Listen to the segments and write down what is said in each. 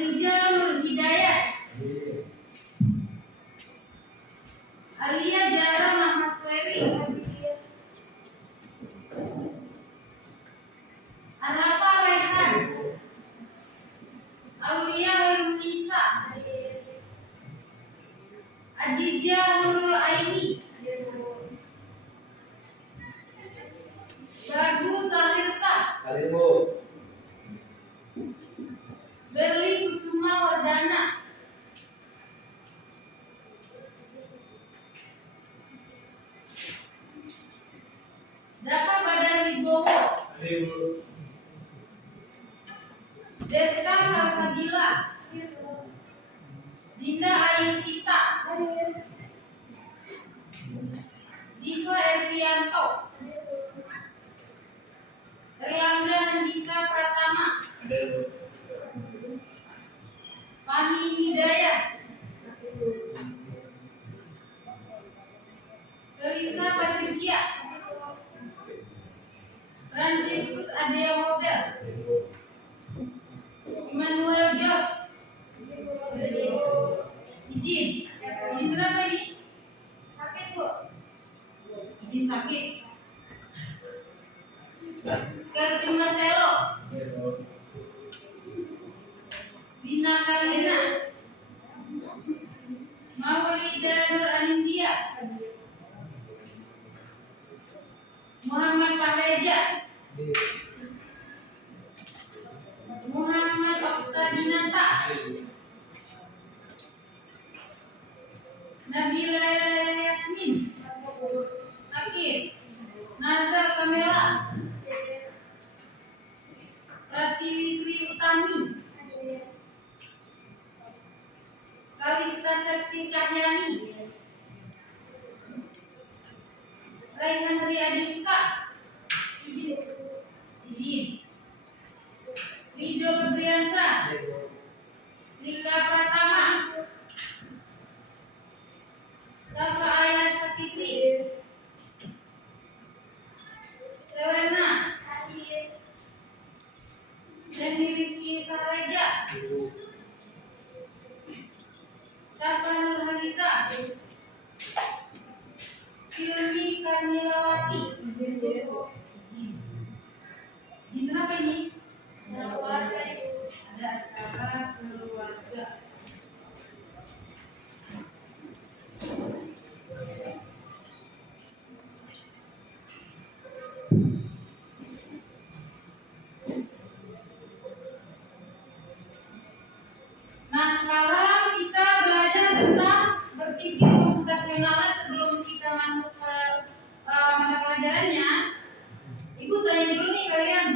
Rijal Nur Hidayat, Alia Jara Mahasweri, Arapa Rehan, Aulia Nisa, Adija Nurul Aini, Bagu Zahirsa, Berli Kusuma Wardana, Dapa Badar Wibowo, Deska Salsabila, Dinda Ayu Sita, Diva Erlianto, Erlangga Andika Pratama, Fani Hidayat, Elisa Patricia, Franciscus Adea Hobel, Immanuel Jos, izin kenapa ini? Sakit Bu? Izin sakit. Kelvin Marcelo, Dina Karina, Maulida Nur Anindya, Muhammad Fahreja, Muhammad Oktadinata, Nabila Yasmin, Akir, Nazar Kamela, Pratiwi Sri Utami, Kalista Septi Cahyani, Raihan Sri Adiska, izin, Rido Febriansa, Rika Pratama, Rafa Ayah Sakitri, Selena, Demi Rizky Sareja, Safa Nurhaliza, Silmi Karnilawati, Jin apa ini? Ada acara keluarga. Nah, sekarang kita belajar tentang berpikir komputasional. Sebelum kita masuk ke mata pelajarannya, Ibu tanya dulu nih kalian.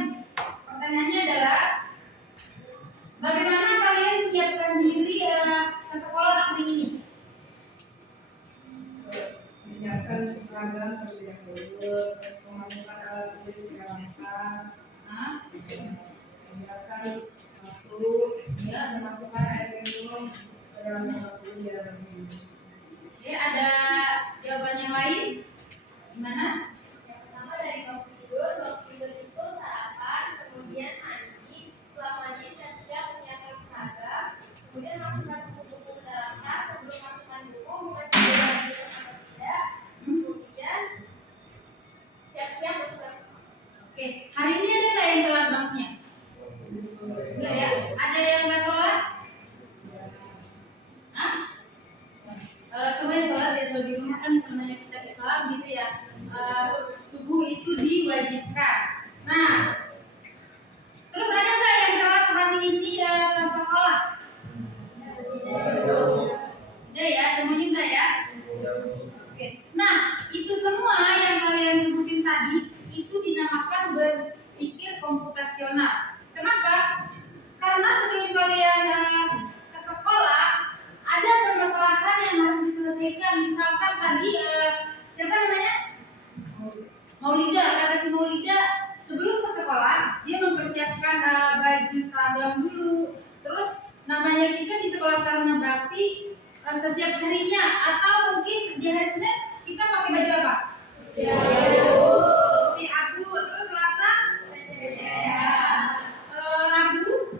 Pertanyaannya adalah, bagaimana kalian siapkan diri ke sekolah hari ini? Menyiapkan seragam terlebih dahulu, terus memasukkan alat tulis segala macam, menyiapkan masuk, ya, memasukkan air minum ke dalam tempat kuliah. Oke, ada jawaban yang lain? Gimana? Yang pertama dari waktu tidur itu sarapan, kemudian mandi, setelah mandi siap-siap menyiapkan seragam, kemudian masukkan buku-buku ke dalam tas, sebelum masukkan buku membaca atau tidak, kemudian siap-siap untuk. Oke, hari ini ada nggak yang telat banknya? Enggak ya? Ada yang nggak sholat? Hah? Semuanya sholat ya, kalau di rumah kan namanya kita Islam gitu ya. Subuh itu diwajibkan. Nah, terus ada nggak yang telat hari ini ke sekolah? Ada ya, semuanya enggak ya? Oke. Nah, itu semua yang kalian sebutin tadi itu dinamakan berpikir komputasional. Kenapa? Karena sebelum kalian ke sekolah ada permasalahan yang harus diselesaikan. Misalkan tadi siapa namanya? Maulida. Kata si Maulida sebelum ke sekolah dia mempersiapkan baju seragam dulu. Terus namanya kita di sekolah Taruna Bakti setiap harinya atau mungkin di hari Senin kita pakai baju apa? Putih abu. Terus Selasa Rabu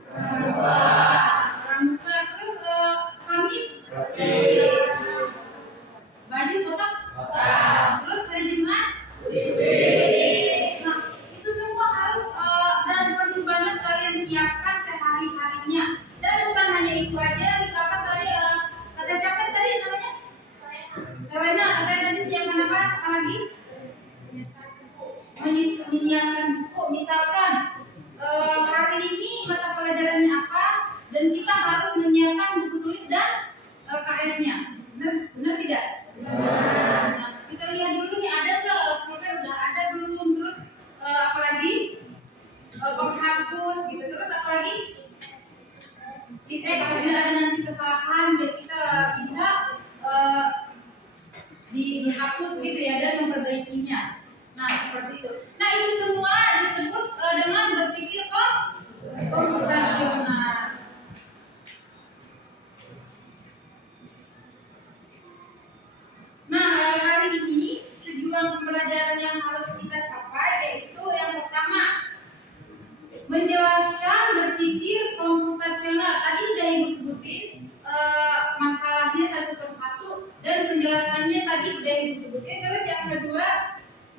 penjelasannya tadi udah disebutkan. Terus yang kedua,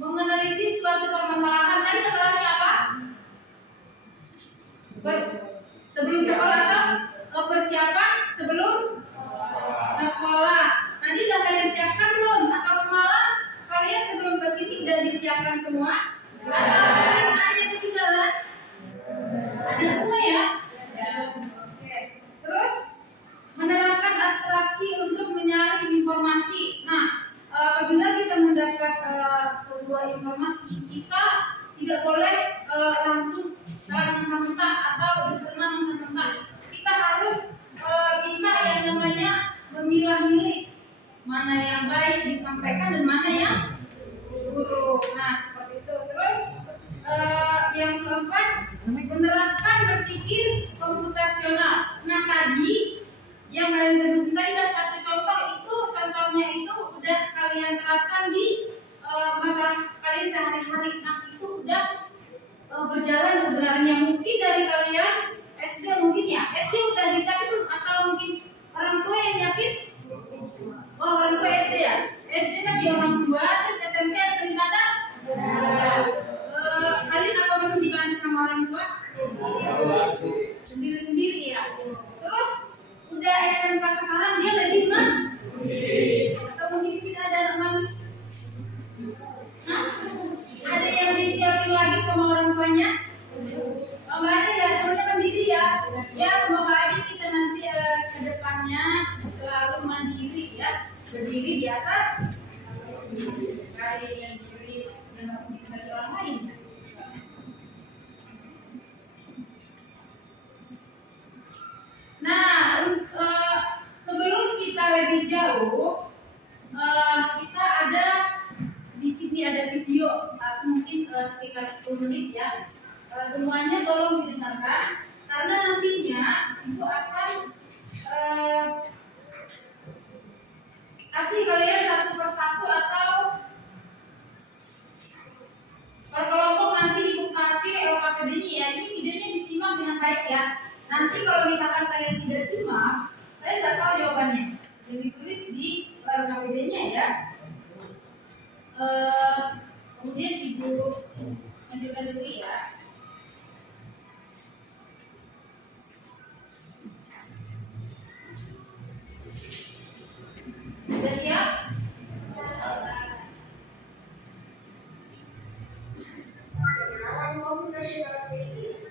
menganalisis suatu permasalahan. Tadi masalahnya apa? Sebelum sekolah atau persiapan sebelum sekolah. Tadi udah kalian siapkan belum? Atau semalam kalian sebelum ke sini udah disiapkan semua? Atau kalian ada yang ketinggalan? Ada semua ya? Oke. Terus menerapkan abstraksi untuk menyaring informasi. Nah, apabila kita mendapat sebuah informasi, kita tidak boleh langsung mentah-mentah atau bersenang mentah-mentah. Kita harus bisa yang namanya memilah-milih mana yang baik disampaikan dan mana yang buruk. Nah, seperti itu. Terus yang keempat, menerapkan berpikir komputasional. Nah, tadi yang kalian sebutkan tadi ada satu contoh, itu contohnya itu udah kalian terapkan di masalah kalian sehari-hari. Nah, itu udah berjalan sebenarnya. Mungkin dari kalian SD mungkin ya, SD udah disiapin belum? Atau mungkin orang tua yang nyiapin? Oh, orang tua SD ya? SD masih orang tua, terus SMP ada peningkatan? Kalian apa masih dibantu sama orang tua? Sendiri-sendiri ya? Terus udah SMK sekarang dia lagi mana? Atau mungkin di sini ada anak mami? Hah? Ada yang disiapin lagi sama orang tuanya? Oh, nggak ada ya, semuanya mandiri ya. Ya, semoga aja kita nanti ke depannya selalu mandiri ya, berdiri di atas kaki yang diri yang nggak punya dari orang lain. Nah, sebelum kita lebih jauh, kita ada sedikit nih, ada video mungkin sekitar 10 menit ya. Semuanya tolong didengarkan karena nantinya itu akan kasih kalian satu persatu atau per kelompok. Nanti ibu kasih LKPD-nya ya. Ini videonya disimak dengan baik ya. Nanti kalau misalkan kalian tidak simak, kalian nggak tahu jawabannya. Yang ditulis di LKPD-nya ya. Kemudian ibu lanjutkan dulu ya. Sudah siap? Pengenalan computational thinking.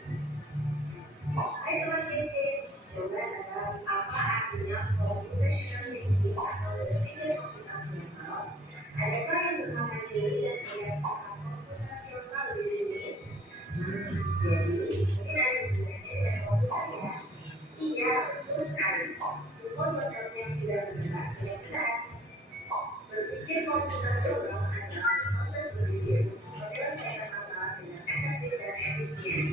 Hai teman kece, coba tebak apa artinya computational thinking atau berpikir komputasional? Adakah yang mempelajari dan melihat kata komputasional di sini? Jadi mungkin ada gunanya dengan komputer ya. Iya, betul sekali. Cuma buat kamu yang sudah benar, tidak benar. Berpikir komputasional adalah proses berpikir untuk menyelesaikan masalah dengan efektif dan efisien.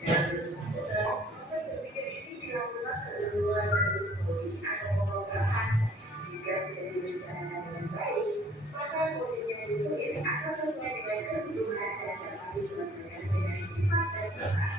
Dalam komputer, proses berpikir ini dilakukan sebelum mulai menulis kode atau pemrograman. Jika sudah direncanakan dengan baik, maka kode yang ditulis akan sesuai dengan kebutuhan dan dapat diselesaikan dengan cepat dan tepat.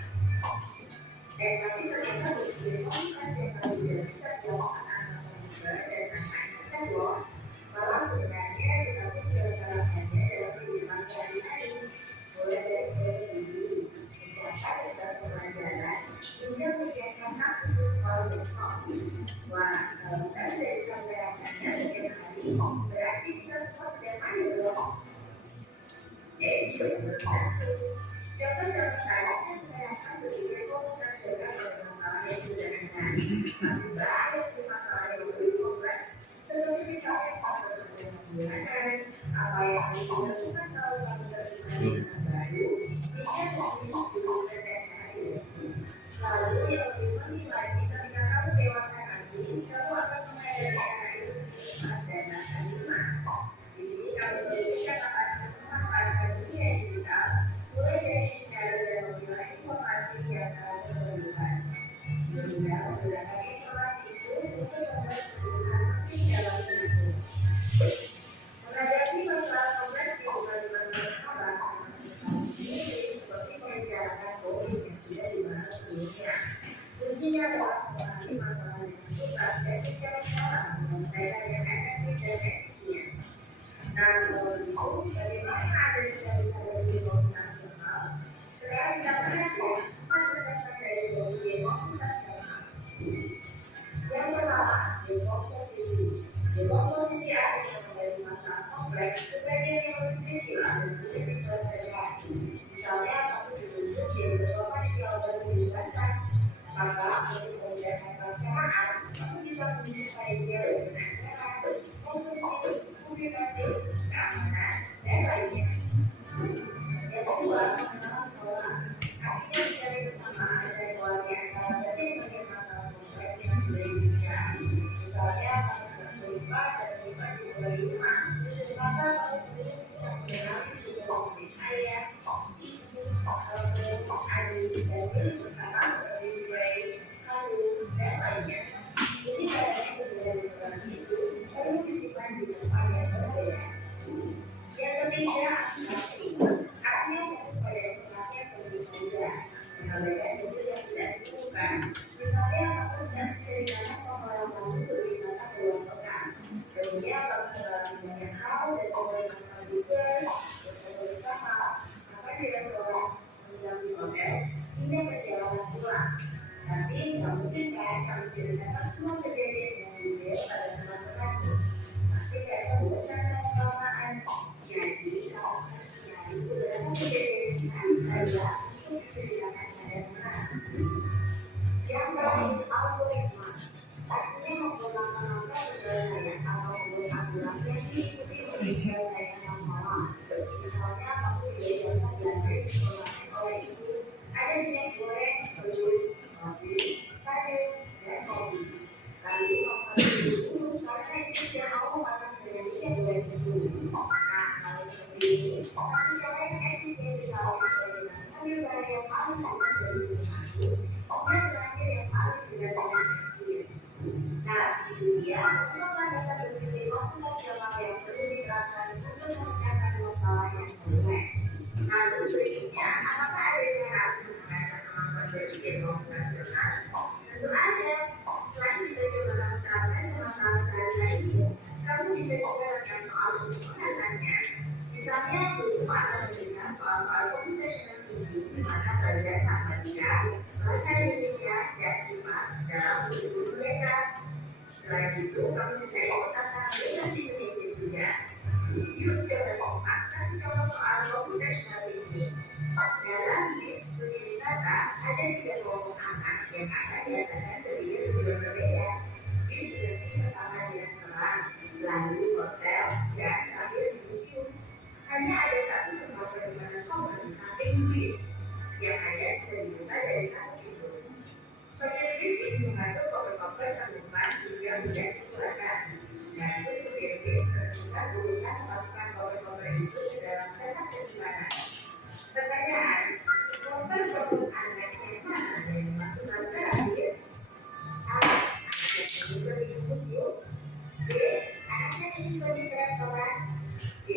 Dan tapi ternyata berpikir komputasional tidak bisa dilakukan anak muda dan anak kita loh. Malah sebenarnya kita pun sudah menerapkannya dalam kehidupan sehari-hari, mulai dari diri, mencatat tugas pembelajaran, hingga menyiapkan tas untuk sekolah besok. Wah, kalau kita sudah bisa menerapkannya setiap hari, berarti kita semua sudah pandai belum? Belum tentu. Contoh-contoh tadi kan menerapkan berpikir komputasional pada masalah yang sederhana. Masih banyak masalah yang lebih kompleks, seperti misalnya bulanan, apa yang harus dilakukan kalau kamu tersisa dengan baru, hingga memilih jurusan dan karir. Lalu yang lebih penting lagi, ketika kamu dewasa nanti, kamu akan mengajari anak itu sendiri dan akan rumah. Di sini kamu berbicara akan memanfaatkan dunia digital, mulai dari mencari dan memilah informasi yang kamu perlukan. Hingga menggunakan informasi itu untuk membuat keputusan penting dalam hidupmu. Menghadapi masalah kompleks di kehidupan Nah, kalau itu bagaimana ada kita bisa berpikir nasional? Sekarang kita bahas ya, berdasarkan dari berbagai konsultasional. Yang pertama, dekomposisi. Dekomposisi artinya membagi masalah kompleks ke bagian yang lebih kecil agar mudah diselesaikan. Misalnya, kamu ditunjuk jadi beberapa panitia penjelasan, maka untuk mengerjakan pelaksanaan, kamu bisa menunjuk panitia dengan acara, konsumsi, publikasi, keamanan, dan lainnya. Yang kedua, mengenal pola. Artinya mencari kesamaan dan pola di antara bagian-bagian masalah kompleks yang sudah dibicarakan. Misalnya, kamu berlipat dan berlipat juga bagi rumah, maka kamu kemudian bisa mengenali juga kompleks saya, isu, adu, dan pilih bersama seperti spray, kalung, dan lainnya. Ini kadang juga dari itu perlu disimpan di tempat yang berbeda. Yang ketiga, abstraksi. Artinya fokus pada informasi yang penting saja, mengabaikan itu yang tidak diperlukan. Misalnya, kamu tidak menceritakan pengalaman berwisata ke luar kota. Kemudian, kamu mengalami banyak hal dan mulai melakukan tugas, berfoto bersama, makan di restoran, menginap di hotel, hingga perjalanan pulang. Tapi, nggak mungkin kan kamu ceritakan semua kejadian yang detail pada teman-temanmu. Pasti mereka bosan dan kelamaan. Jadi, kamu harus mencari beberapa kejadian yang saja untuk diceritakan pada teman. Yang terakhir, algoritma. Artinya menggunakan langkah penyelesaian atau membuat aturan yang diikuti untuk menyelesaikan masalah. Misalnya, kamu diajarkan belajar di sekolah oleh ibu, ada minyak goreng, telur, roti, sayur, dan kopi. Lalu, kamu harus dulu karena itu tidak mau memasang dengan minyak goreng itu. Nah, kalau seperti ini, satu cara yang efisien misalnya dengan mengambil bahan yang paling mudah dari informasi, dan terakhir yang paling benar-benar hasil. Nah, itu dia merupakan dasar berpikir komputasional yang perlu diterapkan untuk memecahkan masalah yang kompleks. Lalu berikutnya, apakah ada cara untuk mengasah kemampuan berpikir komputasional? Tentu ada. Selain bisa coba kamu terapkan ke masalah sehari-hari, kamu bisa juga lakukan soal untuk mengasahnya. Misalnya, guru akan memberikan soal-soal komputasional tinggi di mana pelajaran matematika, bahasa Indonesia, dan IPA dalam kurikulum mereka. Selain itu, kamu bisa ikut tantangan bahasa Indonesia juga. Yuk coba simak satu contoh soal komputasional ini. Dalam bis studi wisata, ada 3 kelompok anak yang akan diadakan ke 3 tujuan berbeda. Bis berhenti pertama di restoran, lalu hotel, dan terakhir di museum. Hanya ada satu tempat penerbangan common di samping bis yang hanya bisa dibuka dari satu pintu. Sopir bis ini mengatur koper-koper penumpang hingga mudah dikeluarkan. Lalu sopir bis menentukan urutan memasukkan koper-koper itu ke dalam tempat penyimpanan. Pertanyaan, koper anak yang mana yang dimasukkan terakhir? A. Anak yang ingin pergi ke museum. B. Anak yang ingin pergi ke restoran. C.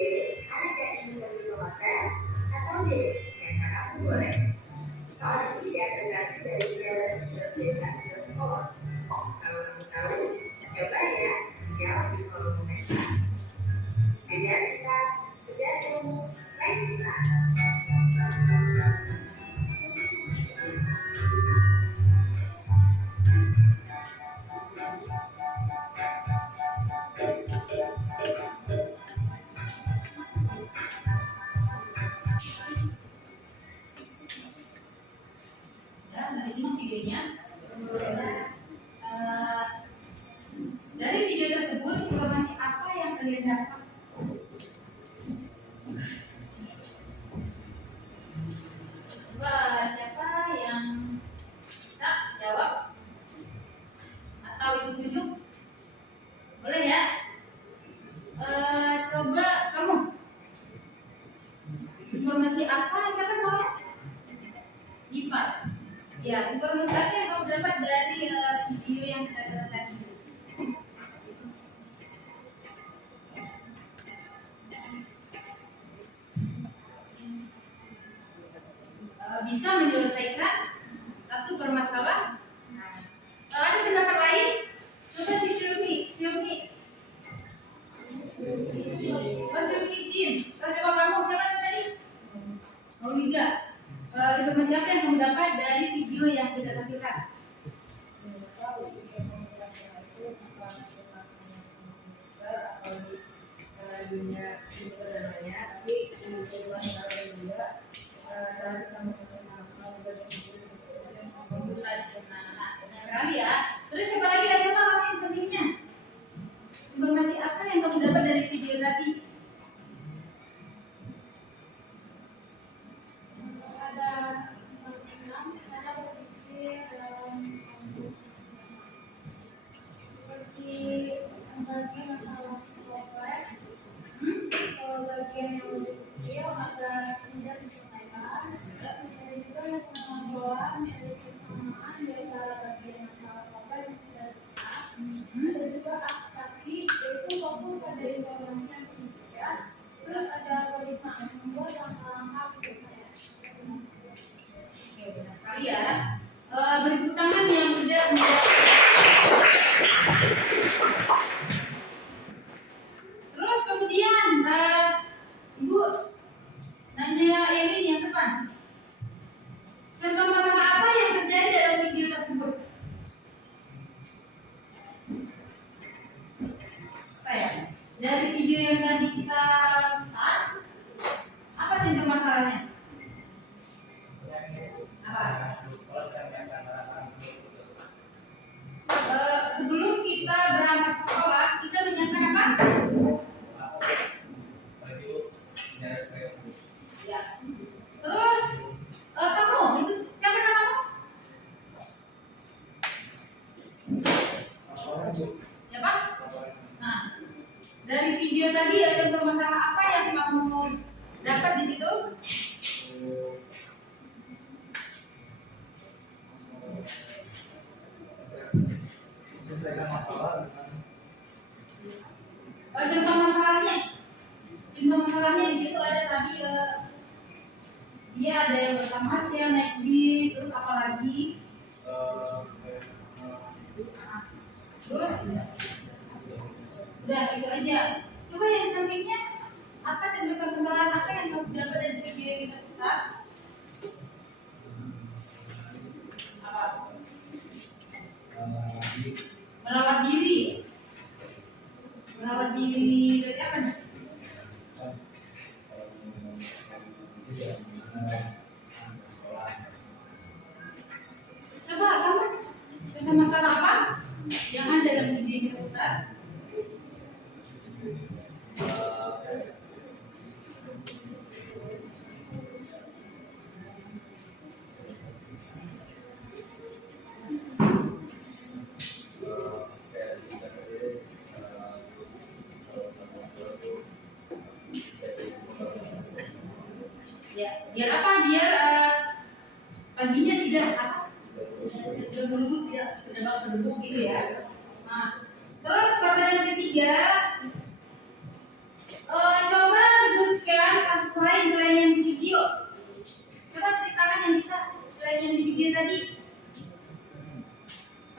Anak yang ingin pergi ke hotel. Atau D. Yang mana pun boleh. Soal ini diadaptasi dari challenge.bebas.org. Kalau kamu tahu, coba ya jawab di kolom komentar. Kejar cita, kejar ilmu, raih cita. Dari sini videonya. Dari video tersebut, informasi apa yang kalian dapat? Coba siapa yang bisa jawab? Atau ibu tunjuk? Boleh ya? Coba kamu. Informasi apa? Siapa mau? Diva. Ya, informasi apa yang kamu dapat dari video yang kita tonton tadi? Bisa menyelesaikan satu permasalahan. Nah, ada pendapat lain? Coba si Silvi. tadi? Ada cara berpikir seperti membagi masalah kompleks. Kalau bagian yang lebih kecil agar mudah diselesaikan, ada juga yang mengelola mencari kesamaan di antara bagian masalah kompleks yang sudah besar. Ada juga abstraksi, yaitu fokus pada informasi yang sedikit. Terus ada algoritma yang membuat langkah-langkah penyelesaian. Oke, benar sekali ya. Beri tepuk tangan yang sudah menjawab. Terus kemudian Ibu nanya ini yang depan. Contoh masalah apa yang terjadi dalam video tersebut? Apa ya? Dari video yang tadi kita lihat, apa contoh masalahnya? Apa? Sebelum kita berangkat sekolah, kita menyiapkan apa? Ya. Terus kamu itu siapa namamu? Siapa? Nah, dari video tadi ada contoh masalah apa yang kamu dapat di situ? Contoh masalahnya. Contoh masalahnya di situ ada tadi dia ada yang bertamasya, naik bis, terus apa lagi? Terus udah itu aja. Coba yang sampingnya apa contoh permasalahan apa yang kamu dapat dari video yang kita putar? Apa? Merawat diri. Merawat diri dari apa nih? Coba kamu contoh masalah apa yang ada dalam video yang kita putar? Ya, biar apa? Biar paginya tidak apa? Sudah berubah, tidak berdebuk gitu ya. Nah, terus pertanyaan ketiga, coba sebutkan kasus lain selain yang di video. Coba ceritakan yang bisa selain yang di video tadi.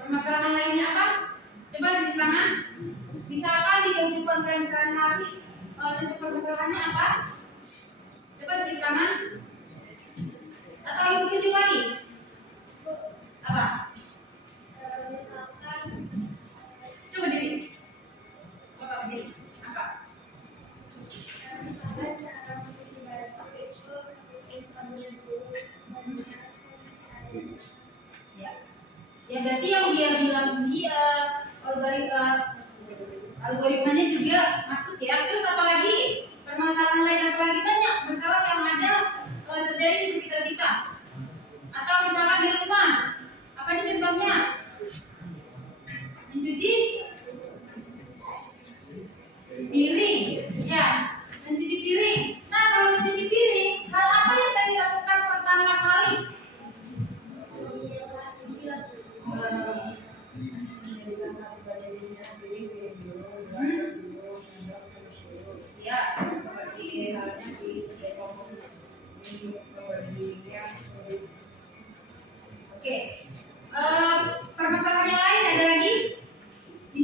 Permasalahan lainnya apa? Coba ceritakan. Misalkan di kehidupan kalian sehari-hari, contoh permasalahannya apa? Coba ceritakan. Atau ibu tunjuk lagi? Apa? Misalkan Coba diri. Coba diri. Apa? misalkan cara mengisi baju itu masukin sabunnya dulu, sabunnya Ya. Ya berarti yang dia bilang ini algoritmanya juga masuk ya. Terus apa lagi? Permasalahan lain apa lagi? Banyak masalah yang ada terjadi di sekitar kita. Atau misalkan di rumah. Apa nih contohnya? Mencuci piring. Ya, mencuci piring. Nah, kalau mencuci piring, hal apa yang tadi dilakukan pertama kali? Ya, seperti oke. Permasalahan yang lain ada lagi? Di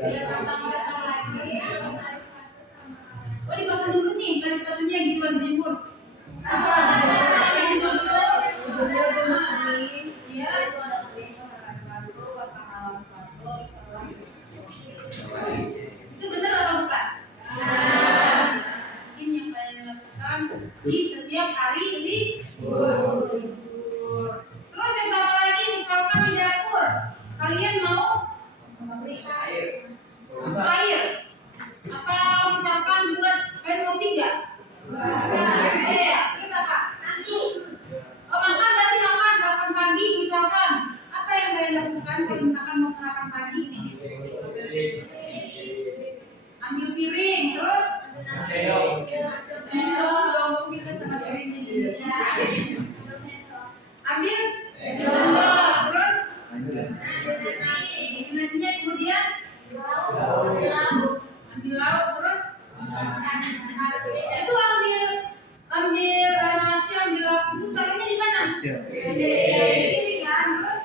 Oh, dipasang dulu nih tali sepatunya gituan dijemur. Apa? Dijemur dulu. Iya. Itu benar atau bukan? Ini yang kalian lakukan di setiap hari libur. Terus yang apa lagi? Misalkan di dapur kalian mau masak air. Apa misalkan buat kalian kopi nggak? Oh ya. Terus apa? Nasi. Oh, makan tadi makan sarapan pagi misalkan. Apa yang kalian lakukan kalau misalkan mau sarapan pagi nih? Ambil piring, terus kalau kita sama piring ini. Ambil sendok, terus nasinya kemudian ambil lauk, terus itu ambil nasi, ambil lauk itu taruhnya di mana? Di piring kan, terus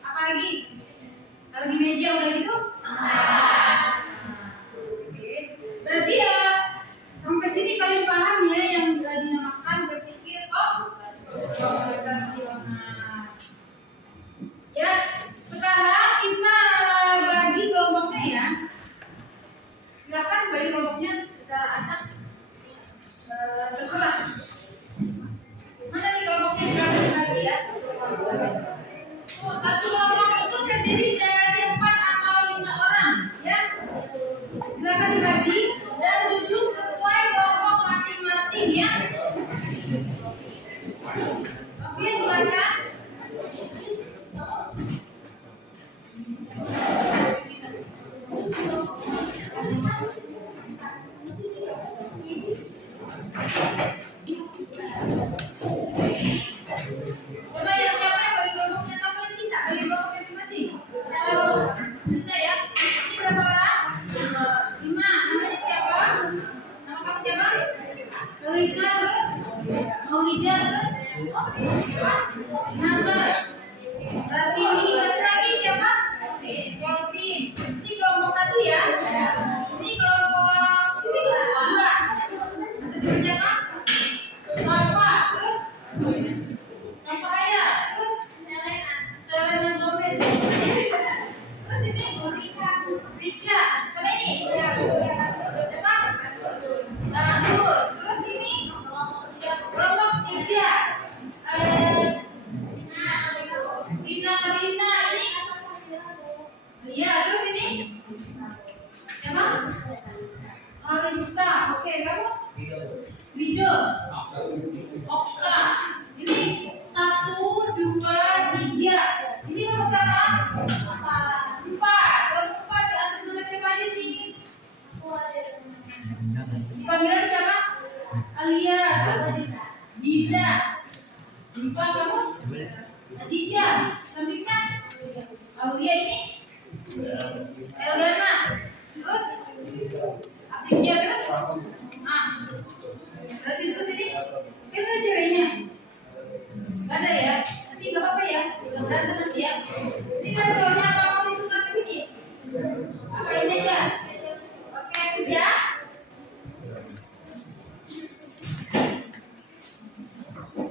apa lagi? Kalau di meja udah gitu? Berarti sampai sini kalian paham ya yang dinamakan berpikir observasional. Ya, sekarang kita bagi kelompoknya ya. Silakan bagi kelompoknya secara acak. Terserah. Mana nih kelompoknya sudah dibagi ya? Satu kelompok itu terdiri dari 4 atau 5 orang, ya. Silakan dibagi dan duduk sesuai kelompok masing-masing ya. Oke, silakan. Coba yang siapa yang bagi kelompoknya atau kalian bisa bagi kelompoknya masing-masing? Bisa ya? Ini berapa orang? 5. Namanya siapa? Nama kamu siapa? Lisa, terus Maulida, terus Naga. Berarti ini satu lagi siapa? Kelvin. Ini kelompok 1 ya. Ini kelompok sini kedua. Terus siapa? Sarfa, terus Sarfa Ayah, terus Selena Gomez. Terus ini Rika. Sama ini siapa? Bagus. Terus ini kelompok 3. Dina Karina ini. Iya, terus ini siapa? Alista. Oke, kamu? Rido. Okta. Ini 1, 2, 3. Ini nomor berapa? 4. Kalau 4 si atas nama siapa aja nih? Panggilan siapa? Alia. Terus Dida. Diva kamu? Adija. Sampingnya? Aulia ini? Elgana. Terus? Adija terus? Berarti itu sini? Kan ada ceweknya? Gak ada ya? Tapi gak apa-apa ya? Gak berantem nanti ya? Ini kan cowoknya apa mau ditukar ke sini? Apa ini aja? Oke, sudah?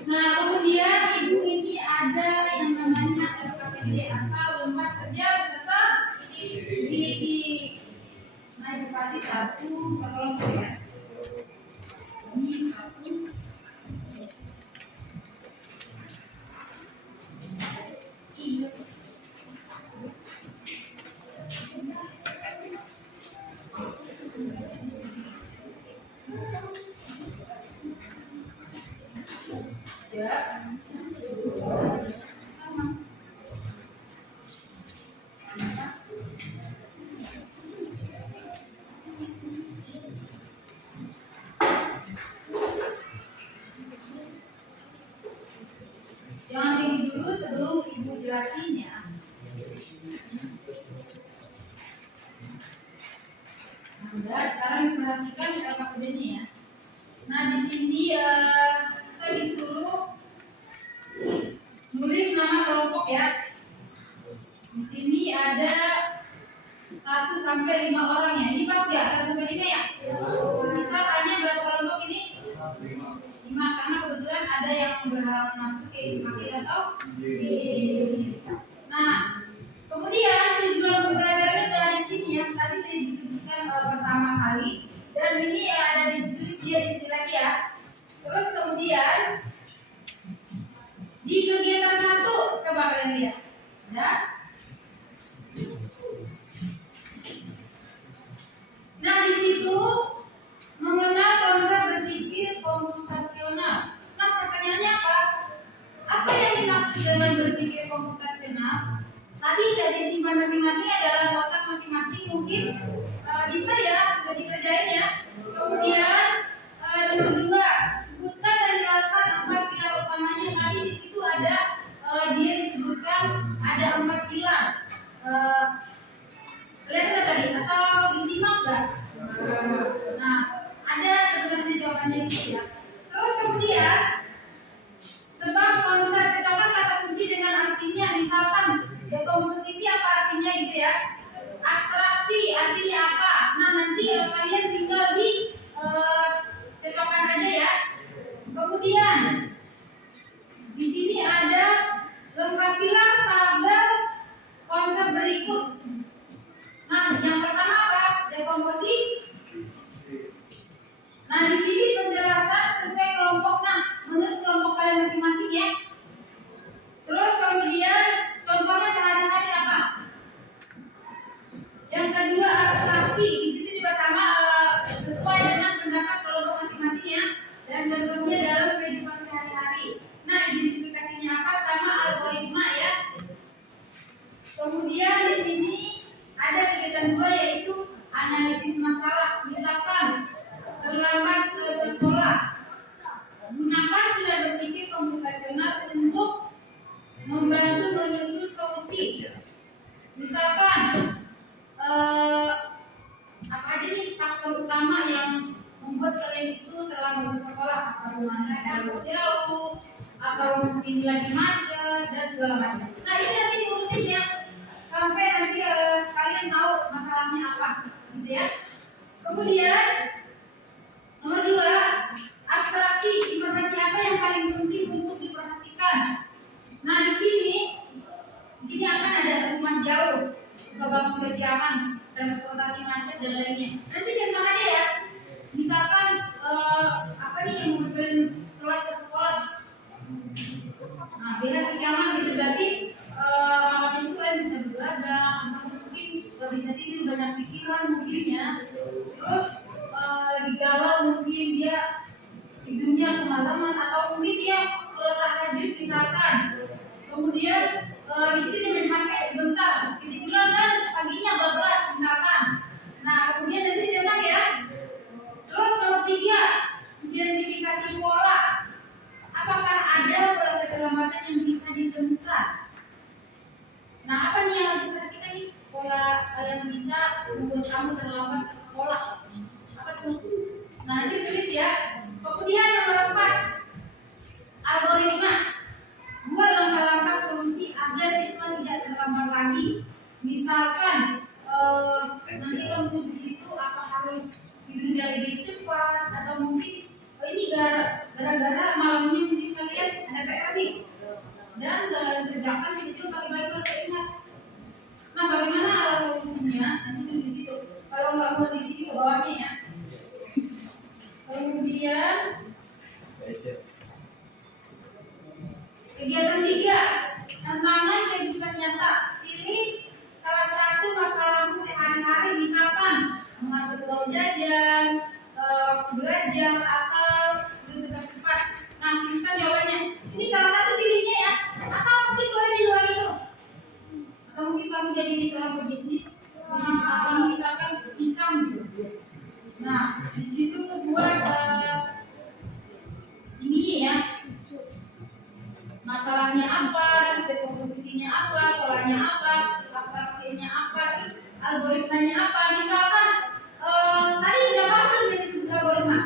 Nah, kemudian ibu ini ada yang namanya LKPD atau lembar kerja peserta didik. Nah, ibu kasih 1 kelompok ya. Ini 1. Iya. Ya. Sama. Jangan ini dulu sebelum ibu jelasin ya. Nah, sekarang perhatikan LKPD-nya ya. Nah, di sini kita disuruh nulis nama kelompok ya. Di sini ada 1, 1 sampai 5 orang ya. Ini pas ya 1 sampai 5 ya. Kita hanya berapa kelompok ini? 5 karena kebetulan ada yang berhalangan masuk yaitu sakit atau Nah, kemudian tujuan pembelajarannya dari sini yang tadi disebutkan pertama kali dan ini ada ditulis dia di sini lagi ya. Terus kemudian di kegiatan 1 coba kalian lihat ya. Nah, di situ mengenal konsep berpikir komputasional. Nah, pertanyaannya apa? Apa yang dimaksud dengan berpikir komputasional? Tadi sudah disimpan masing-masing ya dalam otak masing-masing, mungkin bisa ya sudah dikerjain ya. Kemudian nomor 2, sebutkan dan jelaskan 4 pilar utamanya. Tadi di situ ada dia disebutkan ada 4 pilar. Lihat nggak tadi atau disimak nggak? Nah, ada sebenarnya jawabannya itu ya. Terus kemudian tebak konsep, tetapkan kata kunci dengan artinya. Misalkan dekomposisi apa artinya gitu ya. Abstraksi artinya apa? Nah, nanti kalian tinggal di cocokkan aja ya. Kemudian di sini ada lengkapilah tabel konsep berikut. Nah, yang pertama apa? Dekomposisi. Nah, di sini penjelasan sesuai kelompok. Nah, menurut kelompok kalian masing-masing ya. Terus kemudian contohnya sehari-hari apa? Yang kedua abstraksi. Di situ juga sama sesuai dengan pendapat kelompok masing-masing ya. Dan contohnya dalam kehidupan sehari-hari. Nah, identifikasinya apa? Sama algoritma ya. Kemudian di sini ada kegiatan 2 yaitu analisis masalah. Misalkan terlambat ke sekolah, gunakan pilar berpikir komputasional untuk membantu menyusun solusi. Misalkan apa aja nih faktor utama yang membuat kalian itu terlambat ke sekolah? Apa rumahnya jauh, atau mungkin lagi macet dan segala macam. Nah, ini nanti diurutin ya sampai nanti kalian tahu masalahnya apa, gitu ya. Kemudian nomor 2, abstraksi. Informasi apa yang paling penting untuk diperhatikan? Nah, di sini akan ada rumah jauh, kebangun kesiangan, transportasi macet dan lainnya. Nanti contoh aja ya. Misalkan apa nih yang membuat telat ke sekolah? Nah, beda kesiangan gitu berarti malam itu kalian bisa begadang, atau mungkin gak bisa tidur, banyak pikiran mungkin ya. Terus lagi galau mungkin dia tidurnya kemalaman, atau mungkin dia sholat tahajud misalkan. Kemudian di situ dia main HP sebentar, ketiduran dan paginya bablas misalkan. Nah, kemudian nanti cetak ya. Terus nomor 3, identifikasi pola. Apakah ada pola keterlambatan yang bisa ditemukan? Nah, apa nih yang harus diperhatikan nih? Pola yang bisa membuat kamu terlambat ke sekolah. Apa tuh? Nah, nanti tulis ya. Kemudian nomor 4, algoritma. Buat langkah-langkah solusi agar siswa tidak terlambat lagi. Misalkan nanti kamu di situ apa harus tidurnya lebih cepat, atau mungkin ini gara-gara malamnya mungkin kalian ada PR nih dan kalian kerjakan itu pagi-pagi baru ingat. Nah, bagaimana solusinya? Nanti di situ. Kalau nggak mau di sini ke bawahnya ya. Kemudian kegiatan 3, tantangan kehidupan nyata. Pilih salah satu masalahmu sehari-hari, misalkan mengatur uang jajan, belajar atau bergerak cepat. Nah, tuliskan jawabannya. Ini salah satu pilihnya ya. Atau mungkin boleh di luar itu. Atau mungkin kamu jadi seorang pebisnis, ini misalkan pisang gitu. Nah, di situ buat ini ya. Masalahnya apa, dekomposisinya apa, polanya apa, abstraksinya apa, terus algoritmanya apa. Misalkan tadi udah paham dari disebut algoritma.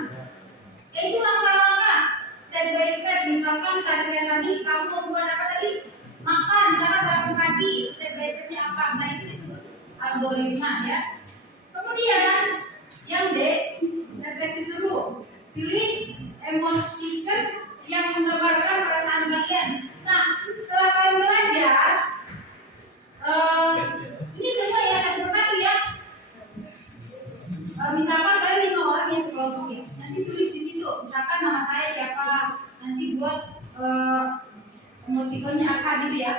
Yaitu langkah-langkah step by step. Misalkan tadi kamu membuat apa tadi? Makan, misalkan sarapan pagi, step by stepnya apa? Nah, itu disebut algoritma ya. Kemudian yang D, refleksi seru. Pilih emoticon yang menggambarkan perasaan kalian. Nah, setelah kalian belajar, ini semua ya satu persatu ya. Misalkan kalian 5 orang yang kelompok ya, nanti tulis di situ. Misalkan nama saya siapa, nanti buat emoticonnya apa gitu ya.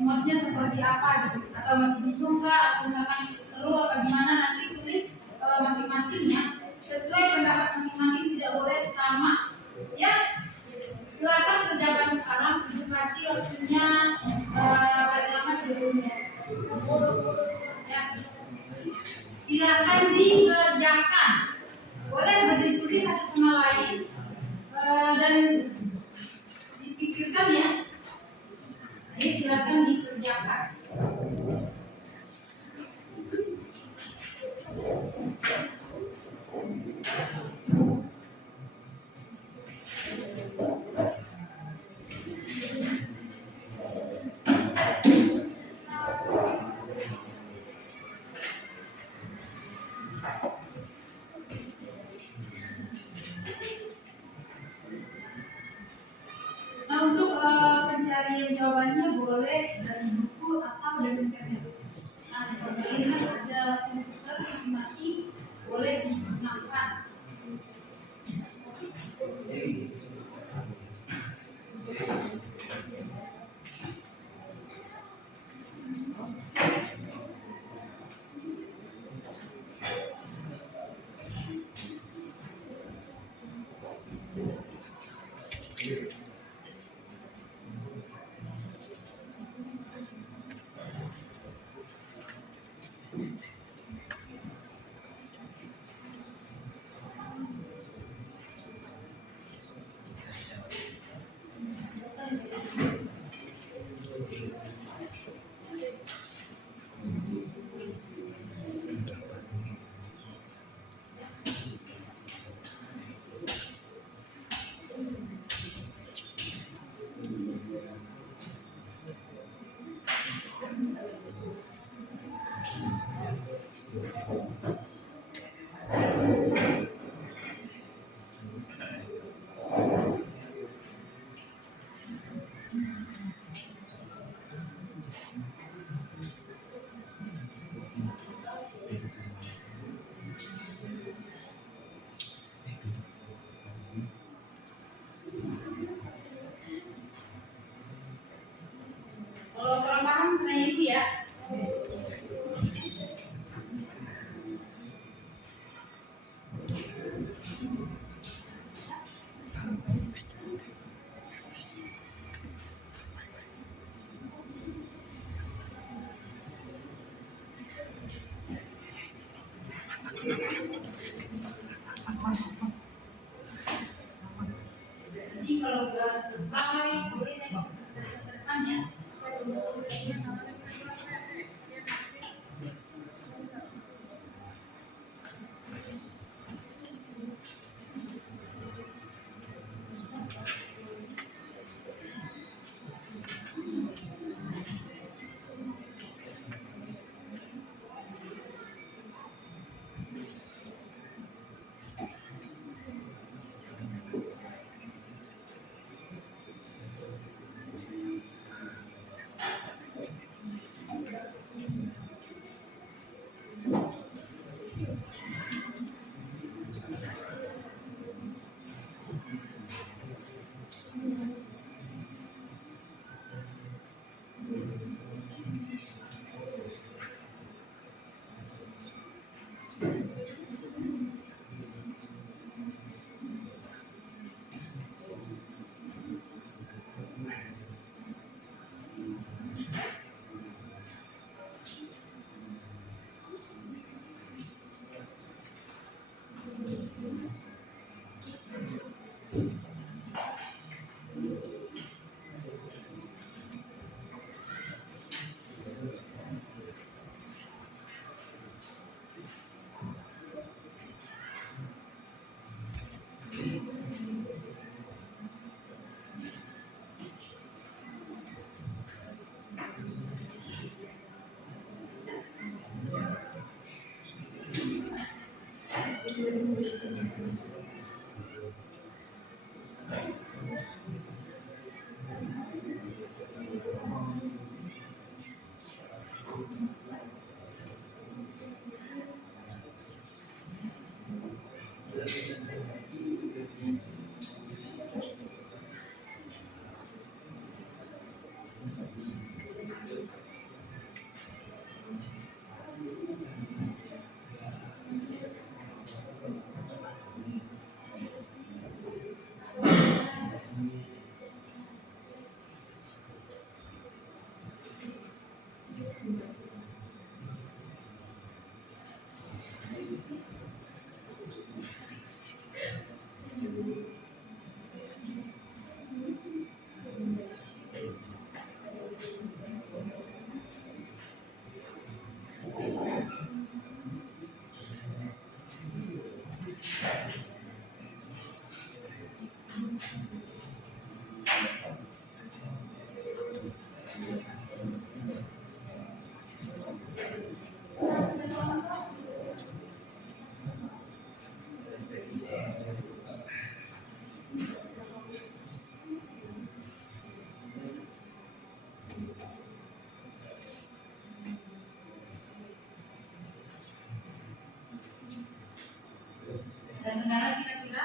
Emotnya seperti apa gitu, atau masih bingung nggak, atau misalkan seru apa gimana, nanti tulis masing-masingnya sesuai pendapat masing-masing, tidak boleh sama ya. Silakan kerjakan sekarang, edukasi waktunya paling lama 30 menit ya. Silakan dikerjakan, boleh berdiskusi satu sama lain dan dipikirkan ya. Jadi silakan dikerjakan. Nah, untuk pencarian jawabannya boleh dari buku atau dari internet. Nah, ini ada komputer masing-masing, boleh digunakan. Kalau kurang paham tanya ibu ya. Dan kendala kira-kira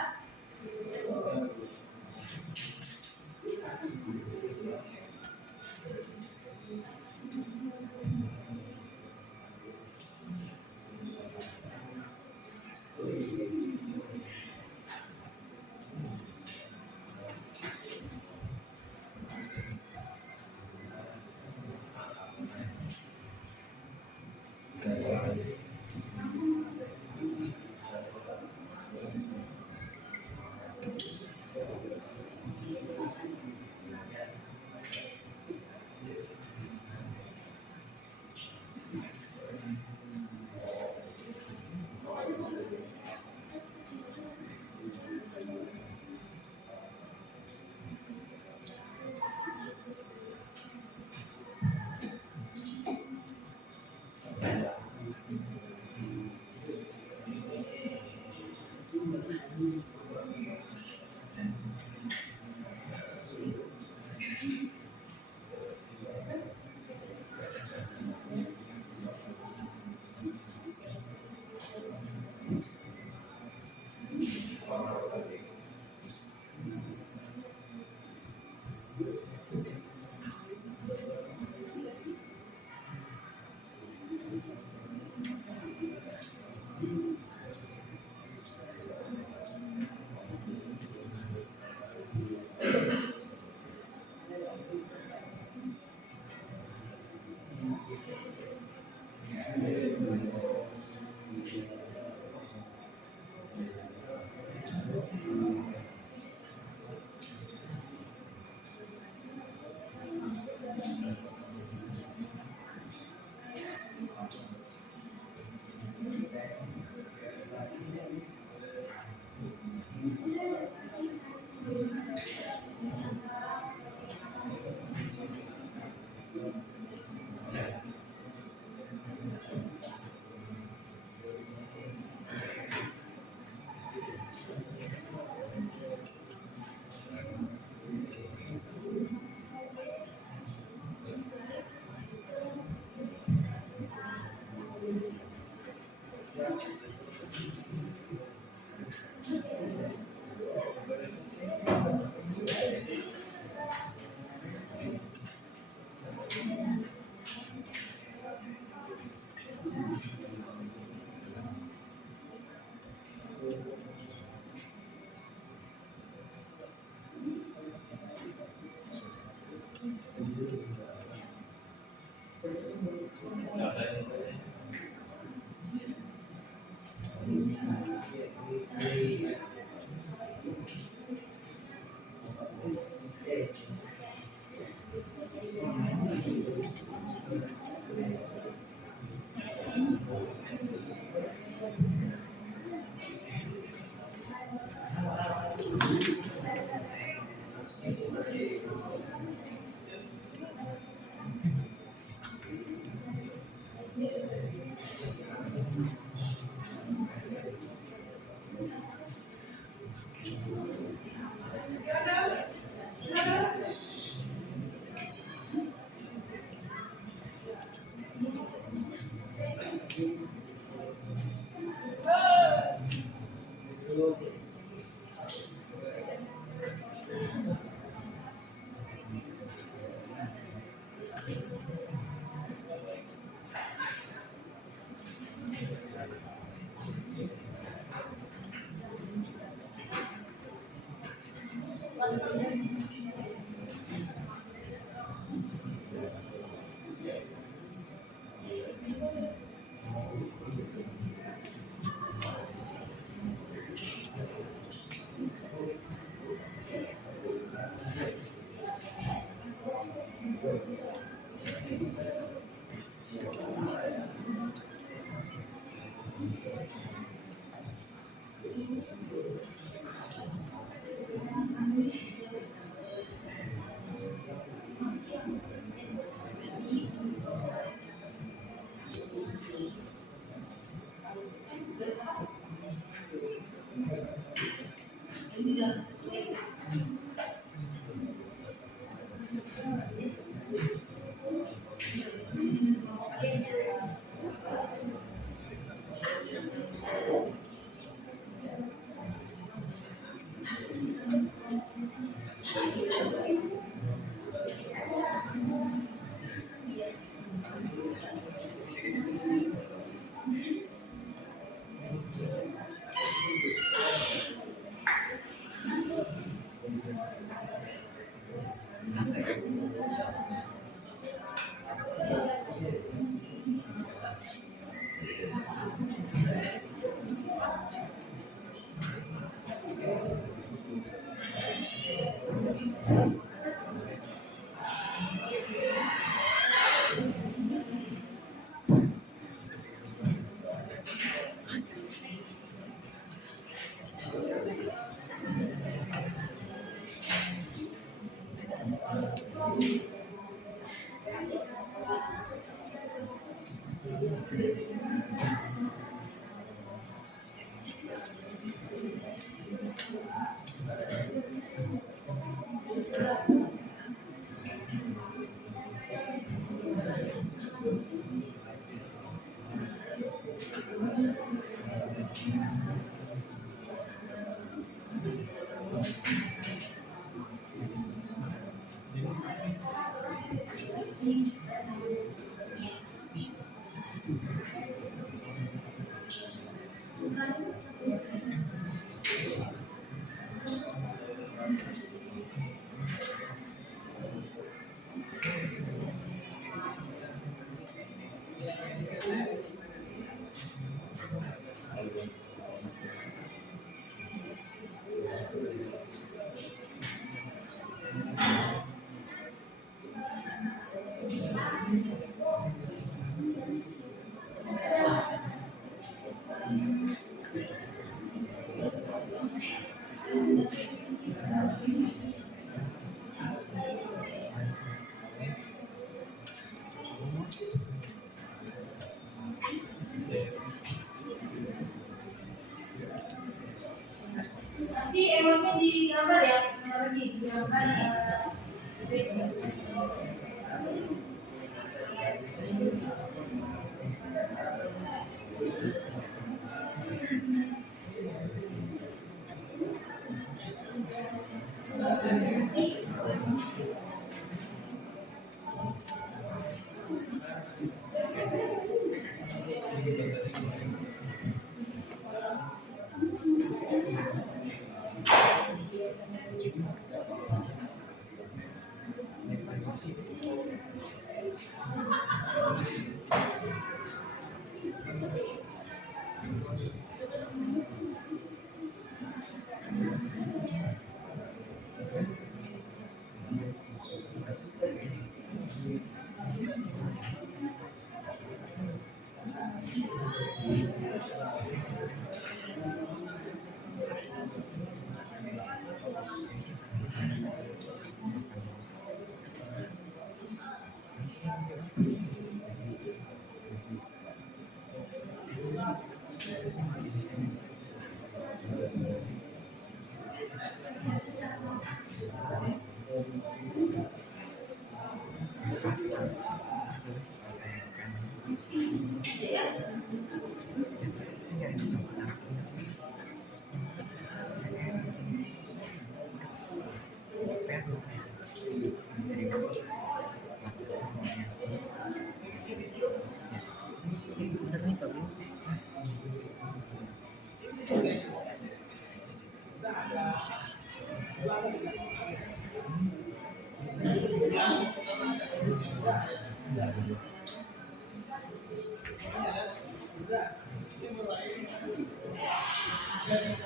Nanti emotnya digambar ya, lagi digambar. Ada yang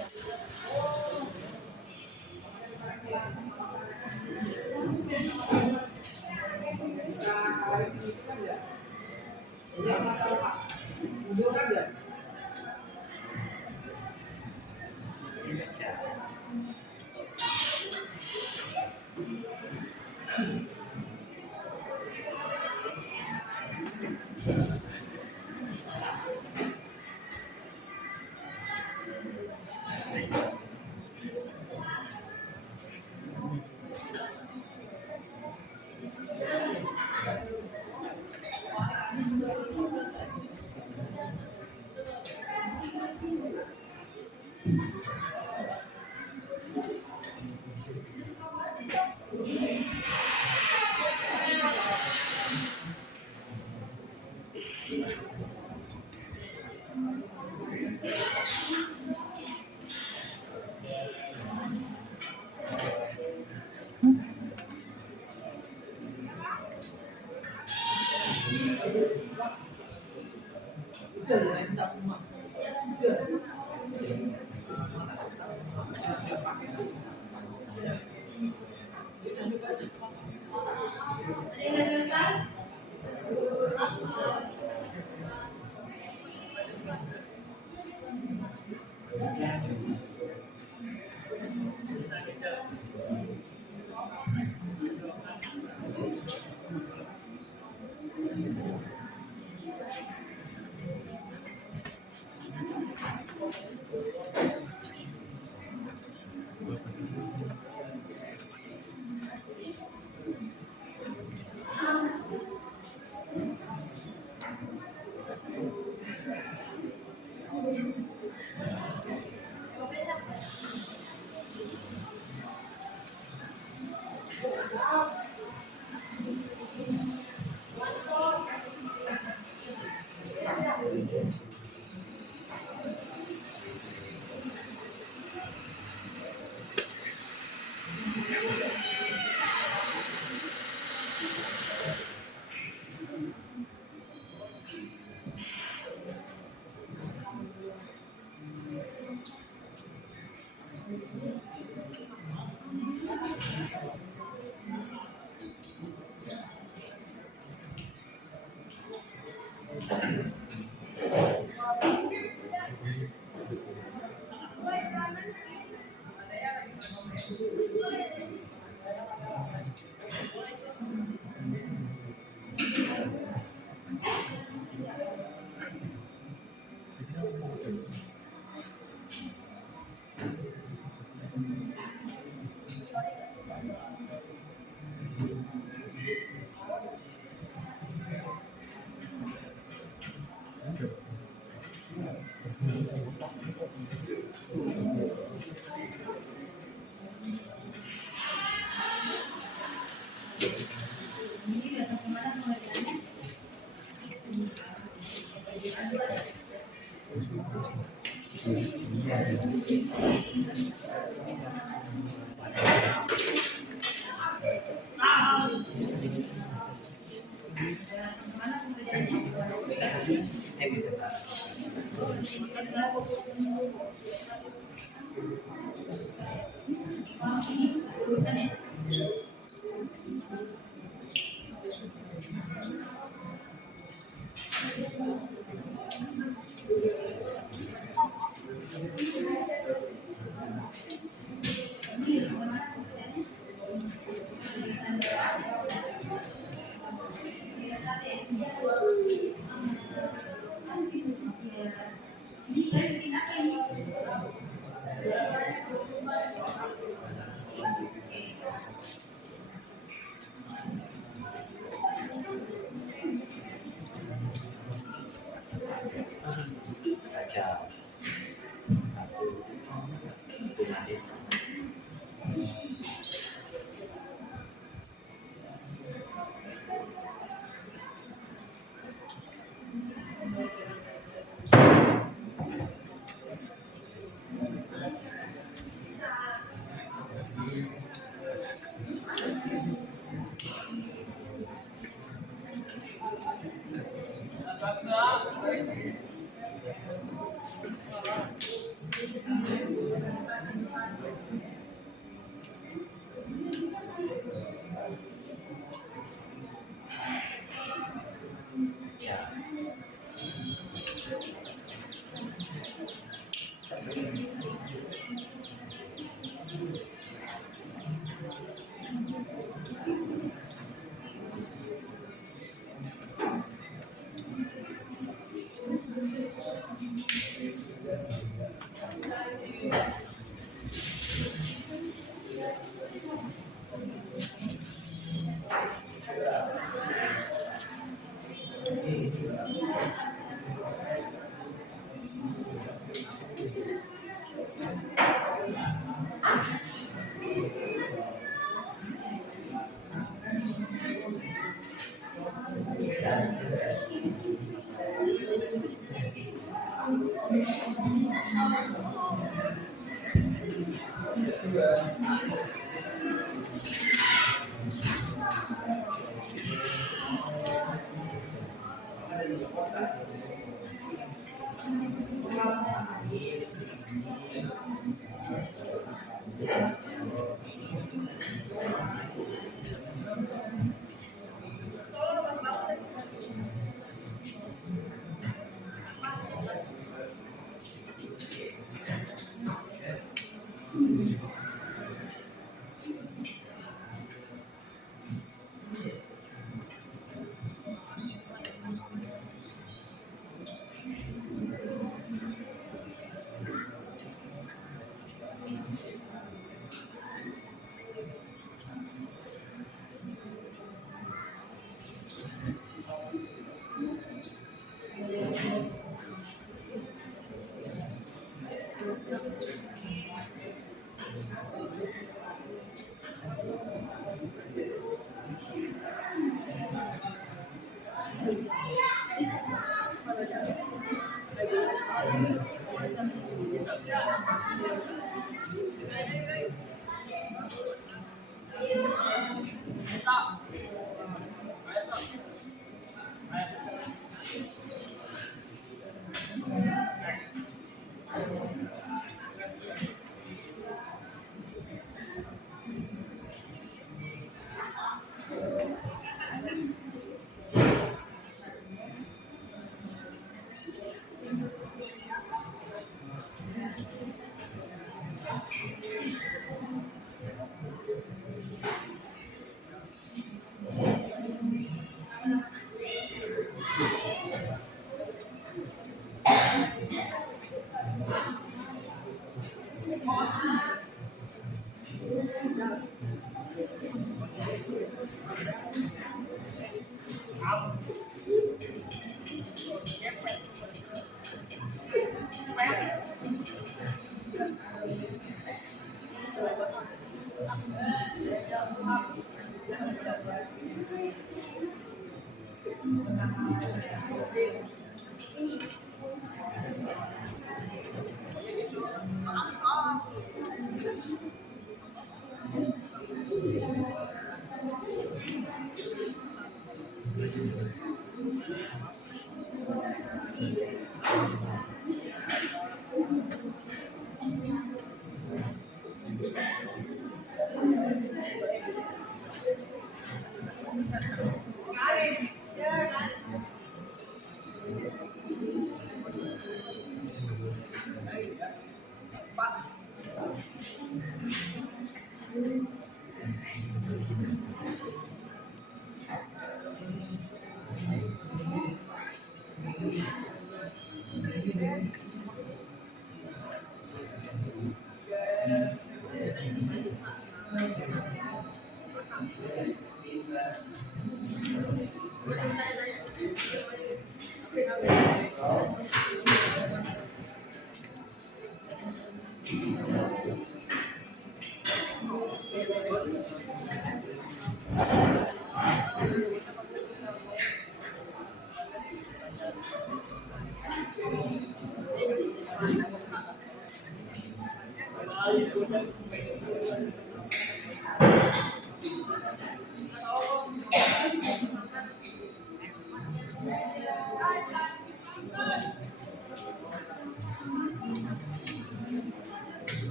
nggak selesai? Ini datang kemana pengajarannya? Kemana pengajarannya? Oh, ini urusan ya? Ini kemana pengajarannya? Ini saya bikin apa ini? Baca aku nanti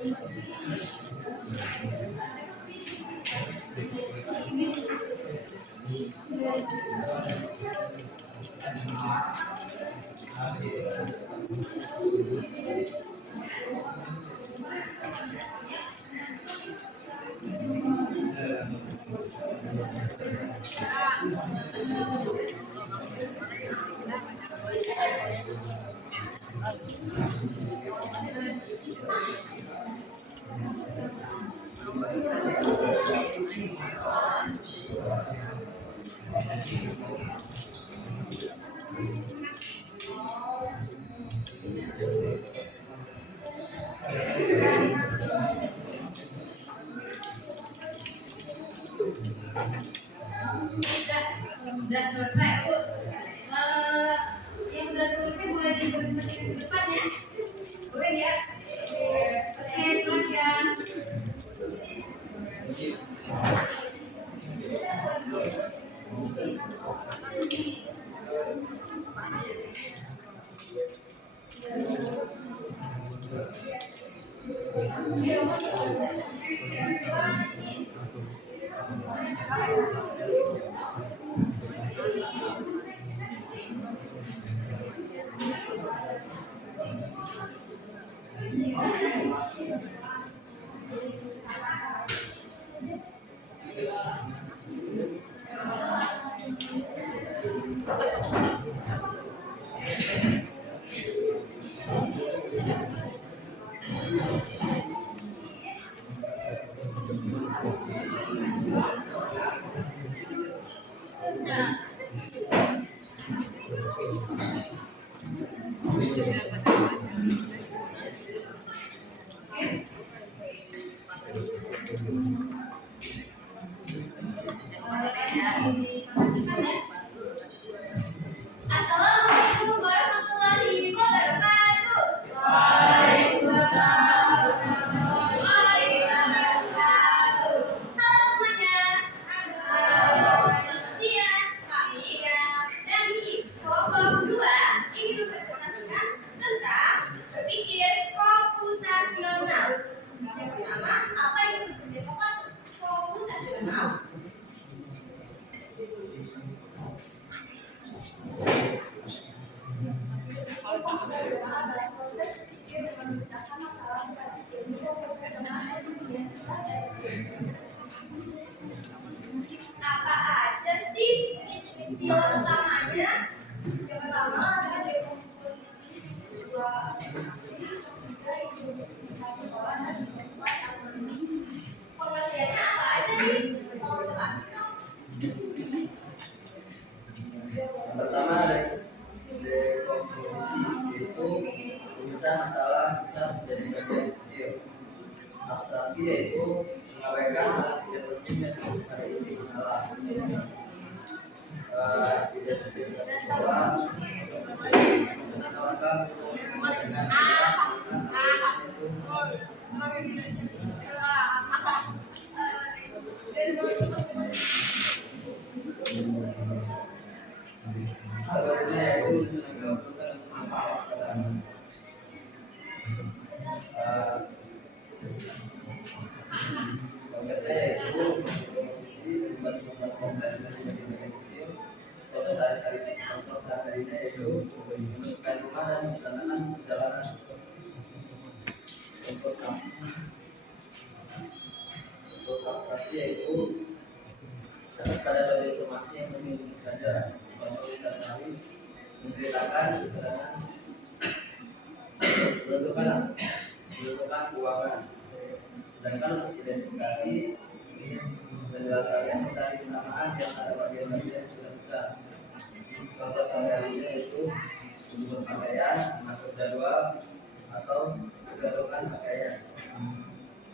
Sudah selesai. Yang sudah selesai boleh diberhentikan ke depan ya. Boleh ya? Oke, silakan. Assalamualaikum warahmatullahi wabarakatuh. Halo semuanya. Selamat siang. Kami dari kelompok 2 ingin mempresentasikan tentang berpikir komputasional. Yang pertama, apa itu berpikir komputasional? Proses berpikir dan memecahkan masalah berbasis ilmu komputasional dan kemudian Apa aja sih istilah utamanya? yang pertama adalah dekomposisi, kedua ketiga itu identifikasi pola dan keempat algoritma. Pengertiannya apa aja nih? Mau jelasin dong? Pertama ada dekomposisi, yaitu memecah masalah besar menjadi bagian kecil. Abstraksi yaitu mengabaikan hal yang tidak penting dan pada inti masalah. Identifikasi pola mengenalkan dengan algoritma yaitu mencoba untuk mengembangkan konsepnya yaitu komposisi membuat kompleks menjadi bagian kecil. Contoh sehari-harinya yaitu memasukkan rumah dan mencanangkan perjalanan. Untuk aplikasi yaitu pada suatu informasi yang penting saja. Contoh misalnya menceritakan keterangan bentukan keuangan. Sedangkan untuk identifikasi penjelasannya mencari kesamaan di antara bagian-bagian yang sudah pecah. Contoh sehari-harinya yaitu menyebut pakaian, mengatur jadwal, atau menggabungkan pakaian.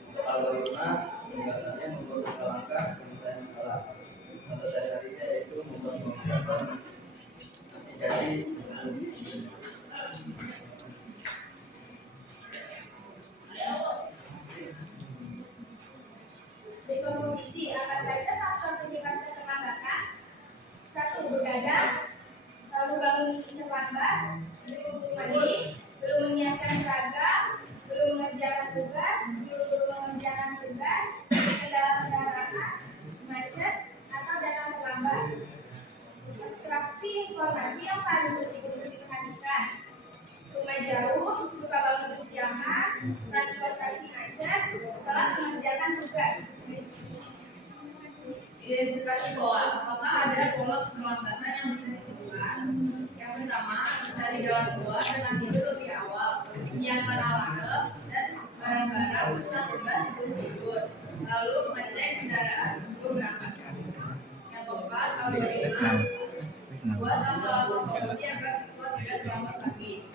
Untuk algoritma, penjelasannya membuat langkah-langkah penyelesaian masalah. Contoh sehari-harinya yaitu membuat mobil atau jadi Dekomposisi apa saja faktor penyebab keterlambatan? 1. Begadang, lalu bangun terlambat, belum mandi, belum menyiapkan seragam, belum mengerjakan tugas, transportasi aja telah mengerjakan tugas. Identifikasi pola. Apakah ada pola keterlambatan yang bisa ditemukan? Yang pertama, mencari jalan keluar dengan tidur lebih awal, menyiapkan alarm dan barang-barang serta tugas sebelum tidur, lalu mengecek kendaraan sebelum berangkat. Yang keempat, algoritma buat langkah-langkah solusi agar siswa tidak terlambat lagi.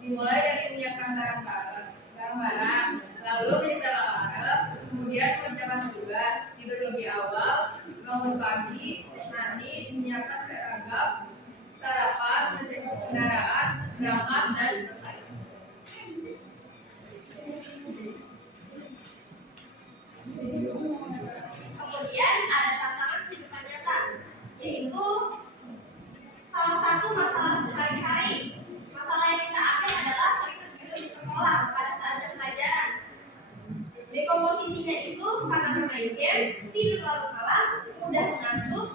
Dimulai dari menyiapkan barang-barang, lalu menyetel alarm, kemudian mengerjakan tugas, tidur lebih awal, bangun pagi, mandi, menyiapkan seragam, sarapan, mengecek kendaraan, berangkat dan selesai. Kemudian ada tantangan kehidupan nyata, yaitu salah satu masalah sehari-hari. Masalah yang kita alami adalah sering tertidur di sekolah pada saat jam pelajaran. Dekomposisinya itu karena bermain game, tidur larut malam, mudah mengantuk,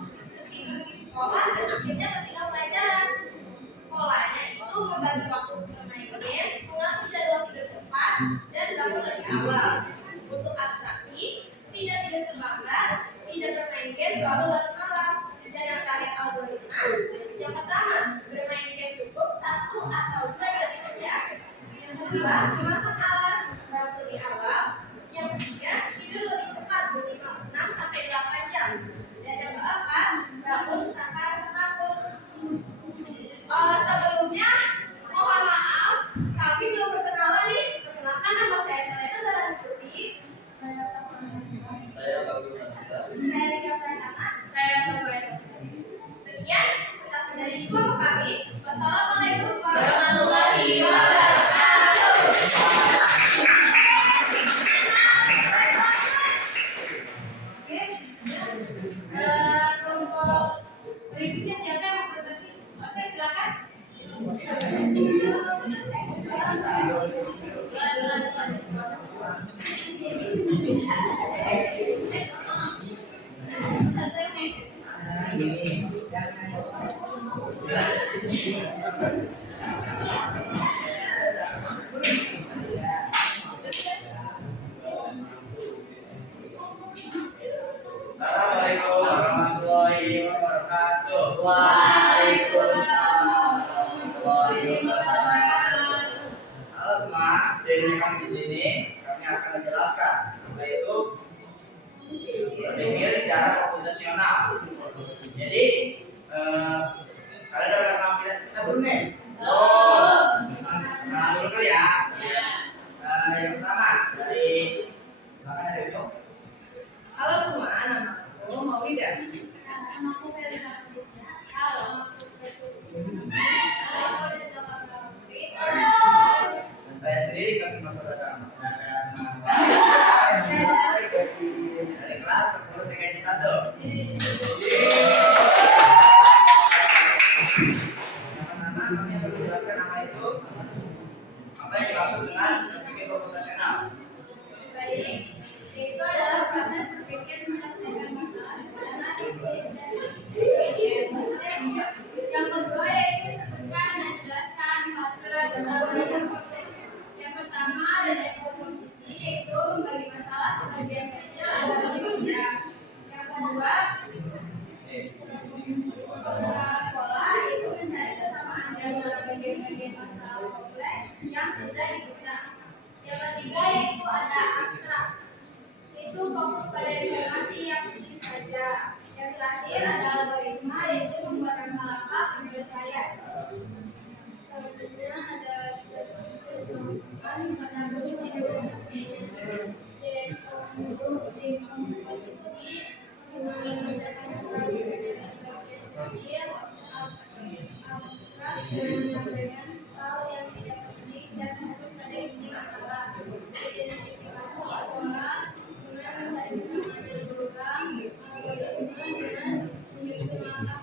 tidur di sekolah, dan akhirnya tertinggal pelajaran. Polanya itu membagi waktu bermain game, mengatur jadwal tidur cepat, dan bangun lebih awal. Untuk abstraksi, tidak tidur terbakar, tidak bermain game lalu larut malam. Dan yang terakhir algoritma. Yang pertama, bermain game cukup 1 atau 2 jam saja. Yang kedua, memasang alarm bangun lebih awal. Yang ketiga, tidur lebih cepat minimal 6 sampai 8 jam. Dan yang keempat, bangun tanpa rasa takut. Sebelumnya, mohon maaf, kami belum berkenalan nih. Perkenalkan, nama saya Zara Nasuti. Saya Bagus Anissa. Saya Rika Prasana. Saya sampai Sekian presentasi dari kelompok kami. Wassalamualaikum warahmatullahi wabarakatuh. Oke, kelompok berikutnya siapa yang mau presentasi? Oke, silakan. Assalamualaikum warahmatullahi wabarakatuh. Waalaikumsalam warahmatullahi wabarakatuh. Halo semua, dari kami di sini kami akan menjelaskan yaitu berpikir secara komputasional. Jadi kalian udah kenal kita dulu nih? Kenal dulu kali ya. Yang pertama dari silakan ada itu. Halo semua, namaku Maulida. Namaku Felina. Halo, namaku Dan saya sendiri kami saudara dari kelas 10 TKJ 1. Pertama kami akan menjelaskan nama itu apa yang dimaksud dengan berpikir komputasional. Baik, itu adalah proses berpikir menyelesaikan masalah sederhana fisik dan matematika. Yang kedua yaitu sebutkan dan jelaskan fakta utama. Yang pertama ada dekomposisi, yaitu membagi masalah ke bagian kecil agar lebih mudah. Yang kedua pengenalan pola, itu mencari kesamaan di antara bagian-bagian masalah kompleks yang sudah dibaca. Yang ketiga yaitu ada abstrak, itu fokus pada informasi yang kecil saja. Yang terakhir ada algoritma, yaitu membuat langkah penyelesaian. Selanjutnya ada hal yang tidak penting dan harus pada inti masalah. Identifikasi pola dengan mencari informasi berulang, algoritma dengan menyusun langkah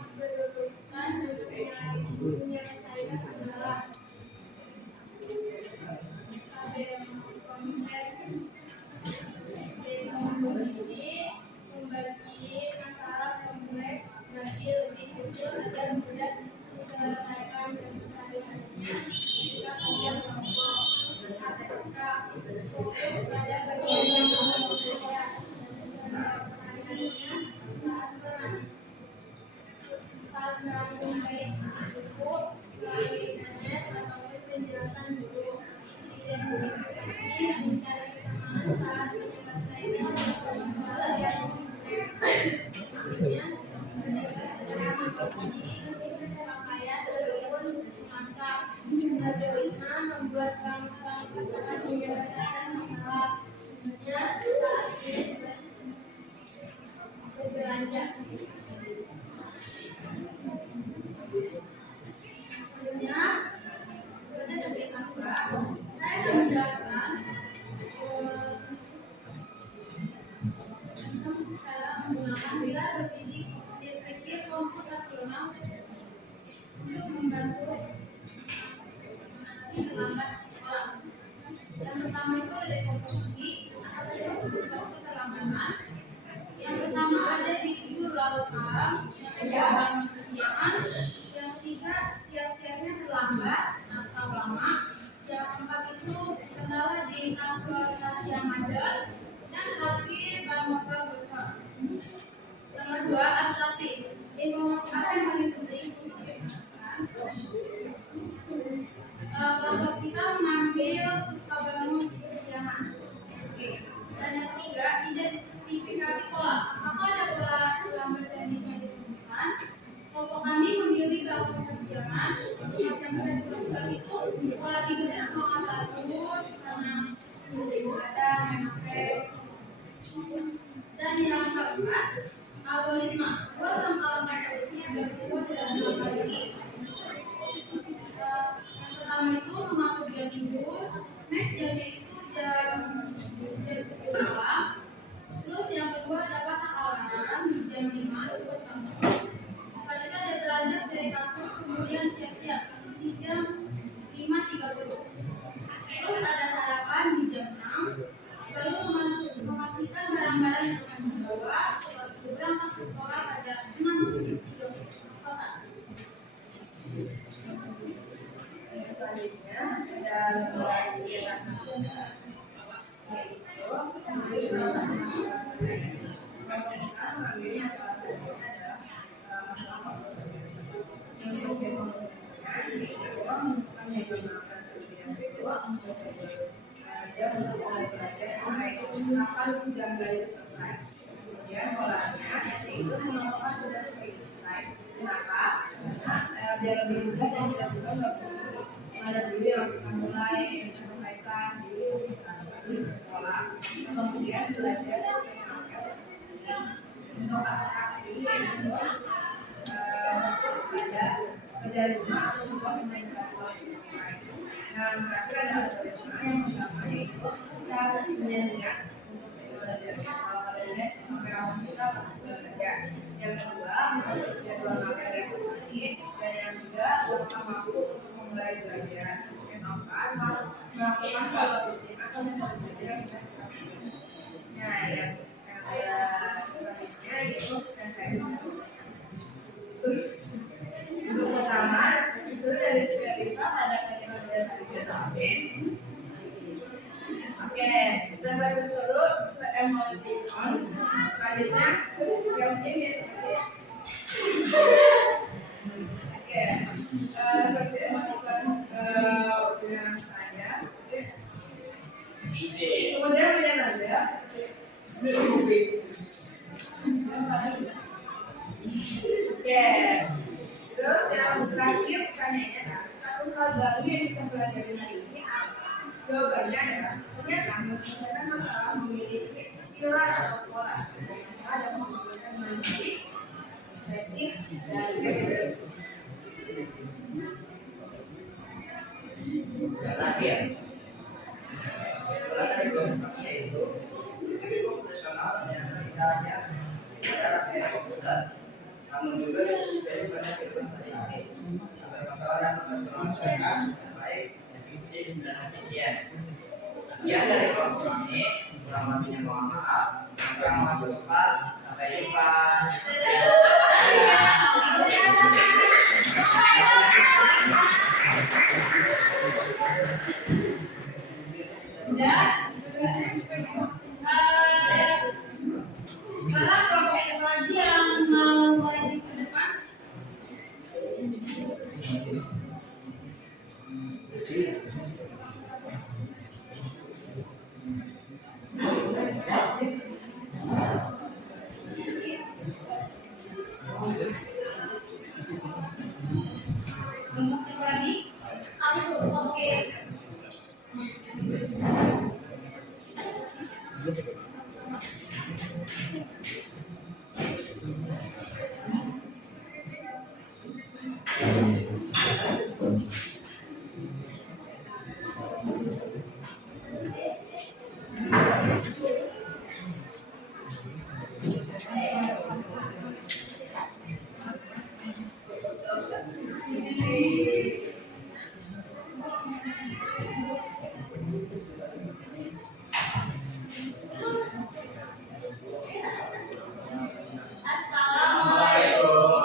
pada bagian yang berbeda. Selanjutnya, saat tenang. Saat merampung baik buku melalui internet ataupun penjelasan buku. Tidak mengikuti mencari kesamaan saat menyelesaikan hal yang kemudian menjaga sederhana pakaian ataupun masak. Bagaimana membuat bangsa saat menyelesaikan masalah saat berbelanja. Selanjutnya, pada bagian kedua, saya akan menjelaskan tentang cara menggunakan bila berpikir komputasional untuk membantu terlambat sekolah. Yang pertama itu ada komposisi atau sesuatu keterlambatan. Yang pertama ada di tidur larut malam, yang kedua kesediaan, yang ketiga siap-siapnya terlambat atau lama, yang keempat itu kendala di transportasi yang macet, dan terakhir bahan bakar besar. Yang kedua abstraksi, informasi apa yang paling penting untuk diperhatikan. Kelompok kita mengambil bangun kesiapan. Oke. Dan yang ketiga, identifikasi pola. Apakah ada pola lambat yang bisa ditemukan? Kelompok kami memilih bangun kesiapan. Yang kita lakukan itu pola tidurnya mengantar tidur karena ada memakai. Dan yang keempat, algoritma. Buat langkah-langkah politiknya agar kita tidak mengulang lagi. Pertama itu mengatur jam tidur, next jamnya itu jam 10 malam. Terus yang kedua dapat alarm di jam 5 sebelum bangun. Ketika dia beranjak dari kasur kemudian siap-siap itu di jam 5.30. Terus ada sarapan di jam 6. Lalu memastikan barang-barang yang akan dibawa berangkat ke sekolah pada 6.30. Selanjutnya ada mulai yaitu mengambilnya salah satunya adalah masalah yang mengenai kapan jam belajar selesai. Kemudian polanya yaitu mengapa sudah selesai. Kenapa? Karena biar lebih mudah dan tidak juga ada dulu yang kita mulai menyelesaikan di sekolah. Kemudian belajar sistematis untuk anak-anak ini itu pada rumah atau juga memainkan sekolah. Dan terakhir ada algoritma yang pertama yaitu kita harus menyanyikan untuk belajar sekolah pada ini sampai awal kita belajar. Yang kedua, mengatur jadwal materi ini, dan yang ketiga, apakah mampu untuk memulai belajar. Yang keempat, melakukan pola rutin atau metode belajar yang kita lakukan. Nah, yang selanjutnya yaitu untuk pertama, itu dari Teresa pada kalimat dari Oke, kita baca dulu emoticon. Selanjutnya, yang ini oke, seperti emoticon dengan saya. Kemudian punya Nanda. Oke, terus yang terakhir pertanyaannya satu hal baru yang kita pelajari hari ini apa? Jawabannya adalah ternyata menyelesaikan masalah memiliki pikiran atau pola. Ada menggunakan mandiri, kreatif, dan kreatif. Terakhir, setelah dari kelompoknya itu komputasional yang hanya cara kerja komputer, namun juga dari banyak informasi agar masalah dan operasional baik, efektif, dan efisien. Sekian dari kelompok ini, kurang lebihnya mohon maaf. Kurang lebih cepat, sampai jumpa. Sudah? Assalamualaikum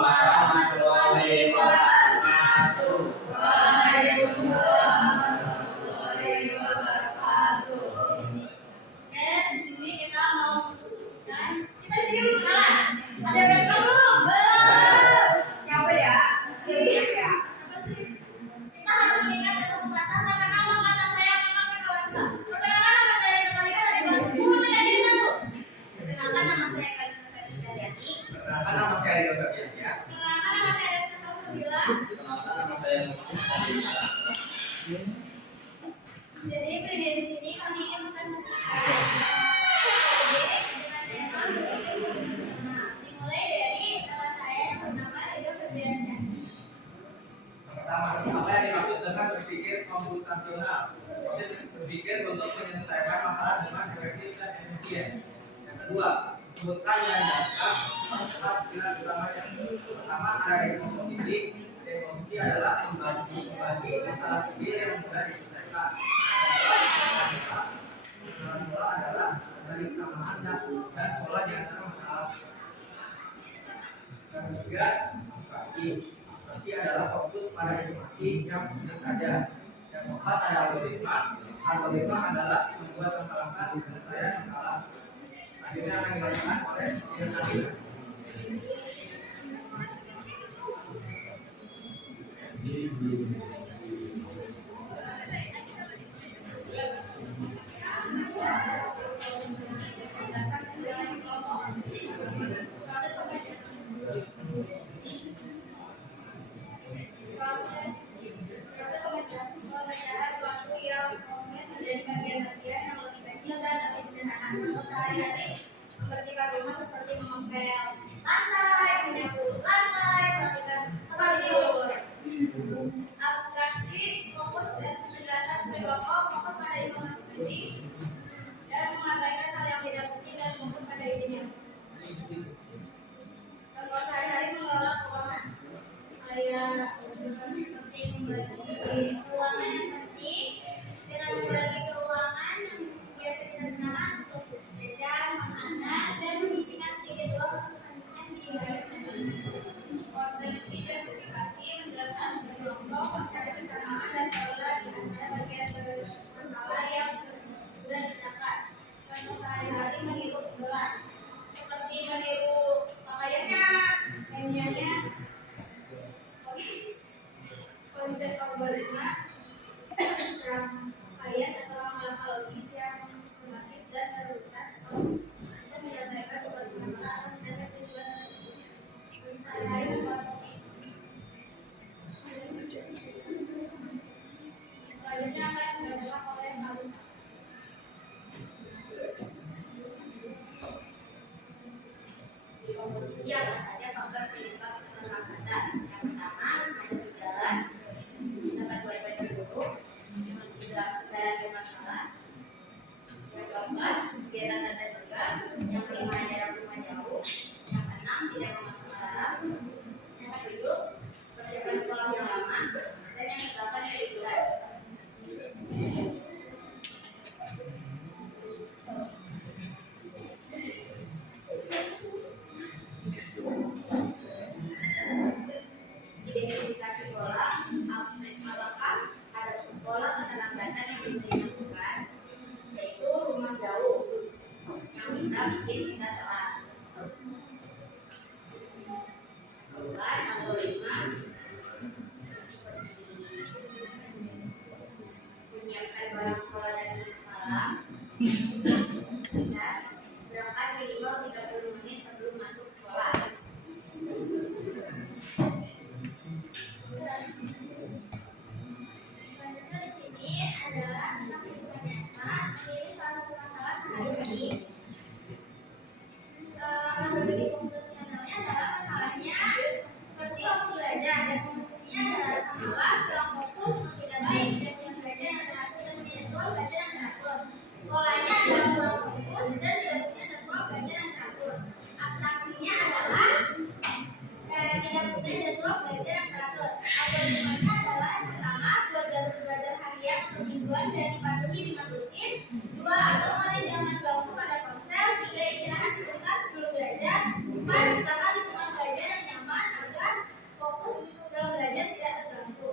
warahmatullahi wabarakatuh. Di sini kita mau kita di sini kenalan. Ada yang udah belum? Belum. Siapa ya? Iya. Apa sih? Kita harus mengingat kesempatan karena nama kata saya memang kenalan. Perkenalkan nama saya Natalia dari kelas 10 dan ini satu. Perkenalkan nama saya Kalista Fitriani. Perkenalkan nama saya Rio Febriansyah. Perkenalkan nama saya Rizka Nurila. Kenalkan nama saya Muhammad. Jadi pada di sini kami ingin mempresentasikan dimulai dari nama saya yang bernama Rio Febriansyah. Pertama, apa yang dimaksud dengan berpikir komputasional? Proses berpikir untuk menyelesaikan masalah dengan efektif dan efisien. Yang kedua, sebutkan nilai dasar manfaat nilai utamanya. Pertama, ada dekomposisi. Dekomposisi adalah membagi masalah kecil yang mudah diselesaikan. Pola adalah dari kesamaan dan pola di antara masalah. Yang ketiga, aplikasi. Aplikasi adalah fokus pada informasi yang mudah saja. Yang keempat ada algoritma. Algoritma adalah membuat langkah-langkah penyelesaian masalah. Akhirnya akan dilakukan oleh Natalia. Pengejaran waktu yang menjadi bagian-bagian yang lebih kecil dan lebih sederhana. Untuk sehari-hari membersihkan rumah seperti mengepel lantai, menyapu lantai, merapikan tempat tidur. Abstraksi, fokus dan penjelasan sebagai fokus pada informasi penting dan mengabaikan hal yang tidak penting dan fokus pada intinya. Contoh sehari-hari mengelola keuangan. Saya penting membagi keuangan yang penting dengan membagi keuangan yang biasa kita gunakan untuk jajan, makanan, dan menyisihkan sedikit uang untuk kepentingan di hari hari. Konsep identifikasi menjelaskan kelompok mencari kesamaan dan perbedaan di antara bagian masalah yang sudah dicatat. Contoh sehari-hari meniru sebelah seperti meniru pakaiannya, nyanyiannya. Konsep algoritma rangkaian atau langkah logis yang sistematis dan berurutan untuk menyelesaikan suatu masalah dengan tujuan sehari-hari membuat selanjutnya akan dibacakan oleh Alun. Di komposisi apa saja faktor penyebab keterlambatan? Yang pertama, macet di jalan, dapat wifi buruk, yang ketiga kendaraan bermasalah, yang keempat kegiatan tata boga, yang kelima jarak rumah jauh, yang keenam tidak memasang alarm, yang ketujuh persiapan sekolah yang lama, dan yang kedelapan keliburan. Identifikasi pola, apakah ada pola keterlambatan yang bisa dilakukan, yaitu rumah jauh yang bisa bikin kita telat. Kemudian algoritma menyiapkan barang sekolah dan malam dan berangkat minimal 30 menit sebelum masuk sekolah. Selanjutnya di sini adalah tentang kehidupan nyata. Ini salah satu masalah sehari-hari ini metodologi komputasionalnya adalah masalahnya seperti waktu belajar dan komposisinya adalah sama kelas, kurang fokus, tidak baik, tidak punya belajar yang teratur dan punya jadwal belajar yang teratur. Polanya adalah kurang fokus dan tidak punya jadwal belajar yang teratur. Abstraksinya adalah tidak punya jadwal belajar yang teratur. Algoritmanya adalah yang pertama, buat jadwal belajar harian untuk mingguan dan dipatuhi dengan rutin. Dua, atau manajemen waktu pada ponsel. Tiga, istirahat sebentar sebelum belajar. Empat, ciptakan lingkungan belajar yang nyaman agar fokus dalam belajar tidak terganggu.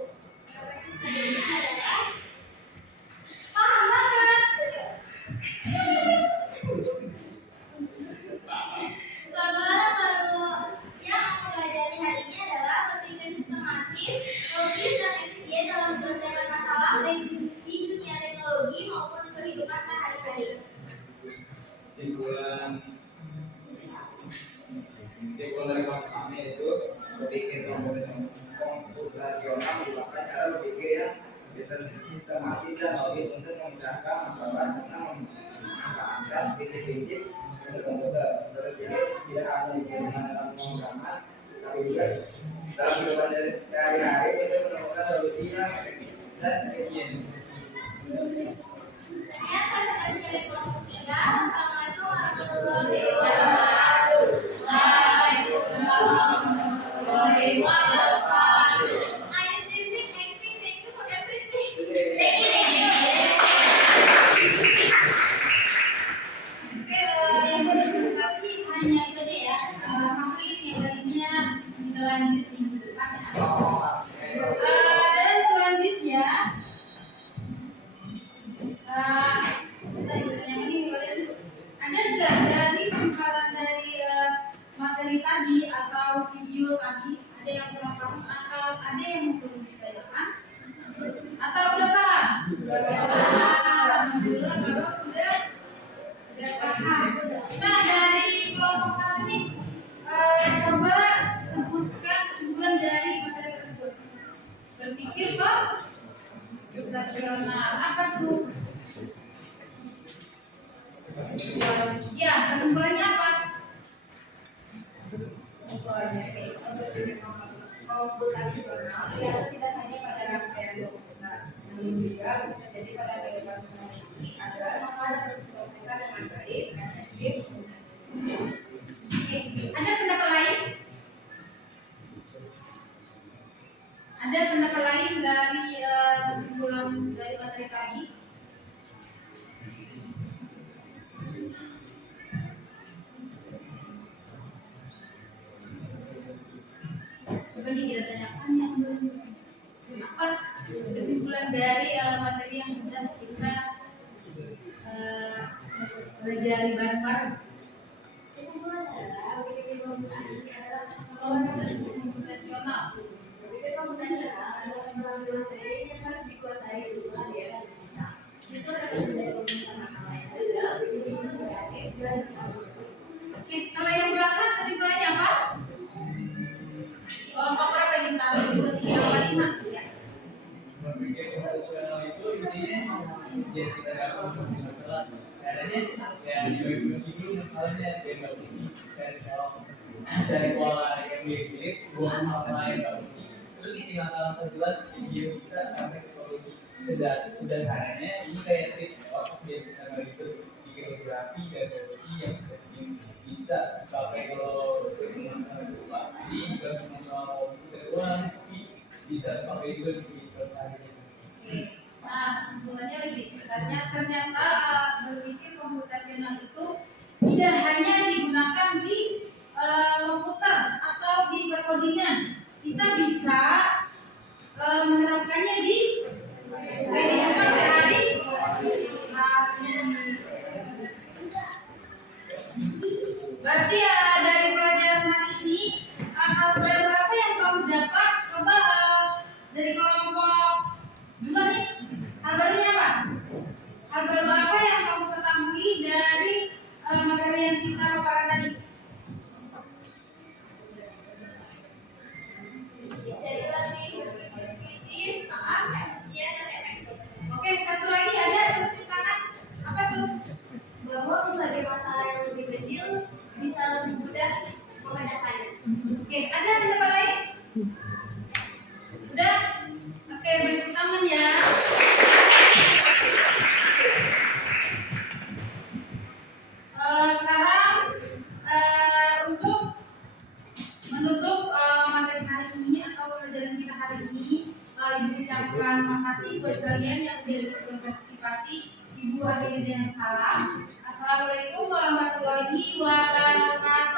Selanjutnya adalah paham banget. Soal baru yang aku pelajari hari ini adalah berpikir sistematis, logis, dan efisien dalam menyelesaikan masalah baik di dunia teknologi maupun kehidupan sehari-hari. Simpulan dari kami itu berpikir komputasional merupakan cara berpikir yang sistematis dan logis untuk memudahkan masalah karena memanfaatkan prinsip-prinsip komputer. Menurut ini tidak hanya digunakan dalam pemrograman, tapi juga dalam kehidupan sehari-hari untuk menemukan solusi yang efektif dan efisien. Saya presentasi dari kelompok 3. Wassalamualaikum warahmatullahi wabarakatuh. I am thinking, acting, thank you for everything. Oke, yang berkomunikasi hanya itu aja ya. Mungkin yang lainnya kita lanjut minggu depan. Dan selanjutnya yang ini ada nggak dari penempatan dari materi tadi atau video tadi ada yang kurang paham atau ada yang mau perlu ditanyakan atau udah paham? Alhamdulillah kalau sudah paham. Nah dari kelompok 1 nih coba sebutkan kesimpulan dari materi tersebut. Berpikir komputasional apa tuh? Ya, kesimpulannya apa? Komputasional itu tidak hanya pada rangkaian komputer, namun juga bisa jadi pada kehidupan sehari-hari agar masalah dapat diselesaikan dengan baik dan efektif. Oke, ada pendapat lain? Ada pendapat lain dari kesimpulan dari materi tadi? Coba kita tanyakan yang belum. Apa kesimpulan dari materi yang sudah kita pelajari bareng-bareng? Kesimpulan adalah berpikir komputasi adalah Komputasional. berpikir komputasional adalah keterampilan materi yang harus dikuasai sesuai dengan kita. Bisa dapat menjadi pemikiran hal lain juga, berpikir kreatif dan berpikir. Oke, kalau yang belakang kesimpulannya apa? Kelompok berapa ini? 1, 2, 3, 4, 5 ya? Berpikir komputasional itu intinya biar kita dapat masalah caranya ya dibagi dulu masalahnya biar nggak pusing cari pola yang mirip buang hal lain nggak pusing terus tinggal langsung jelas video bisa sampai ke solusi sederhananya ini kayak trik otak biar kita nggak gitu bikin fotografi dan solusi yang bisa dipakai kalau masalah serupa jadi bukan cuma soal komputer doang tapi bisa dipakai juga di kehidupan sehari-hari. Nah, kesimpulannya lebih ternyata berpikir komputasional itu tidak hanya digunakan di komputer atau di perkodingan. Kita bisa menerapkannya di kehidupan sehari-hari. Berarti dari pelajaran hari ini hal baru apa yang kamu dapat? Coba dari kelompok 2 nih, hal barunya apa? Hal baru apa yang kamu ketahui dari Oke, ada pendapat lain? Udah? Oke, beri tangan ya. Sekarang untuk menutup materi hari ini atau pelajaran kita hari ini, Ibu ucapkan makasih buat kalian yang sudah berpartisipasi. Ibu akhiri dengan salam. Assalamualaikum warahmatullahi wabarakatuh.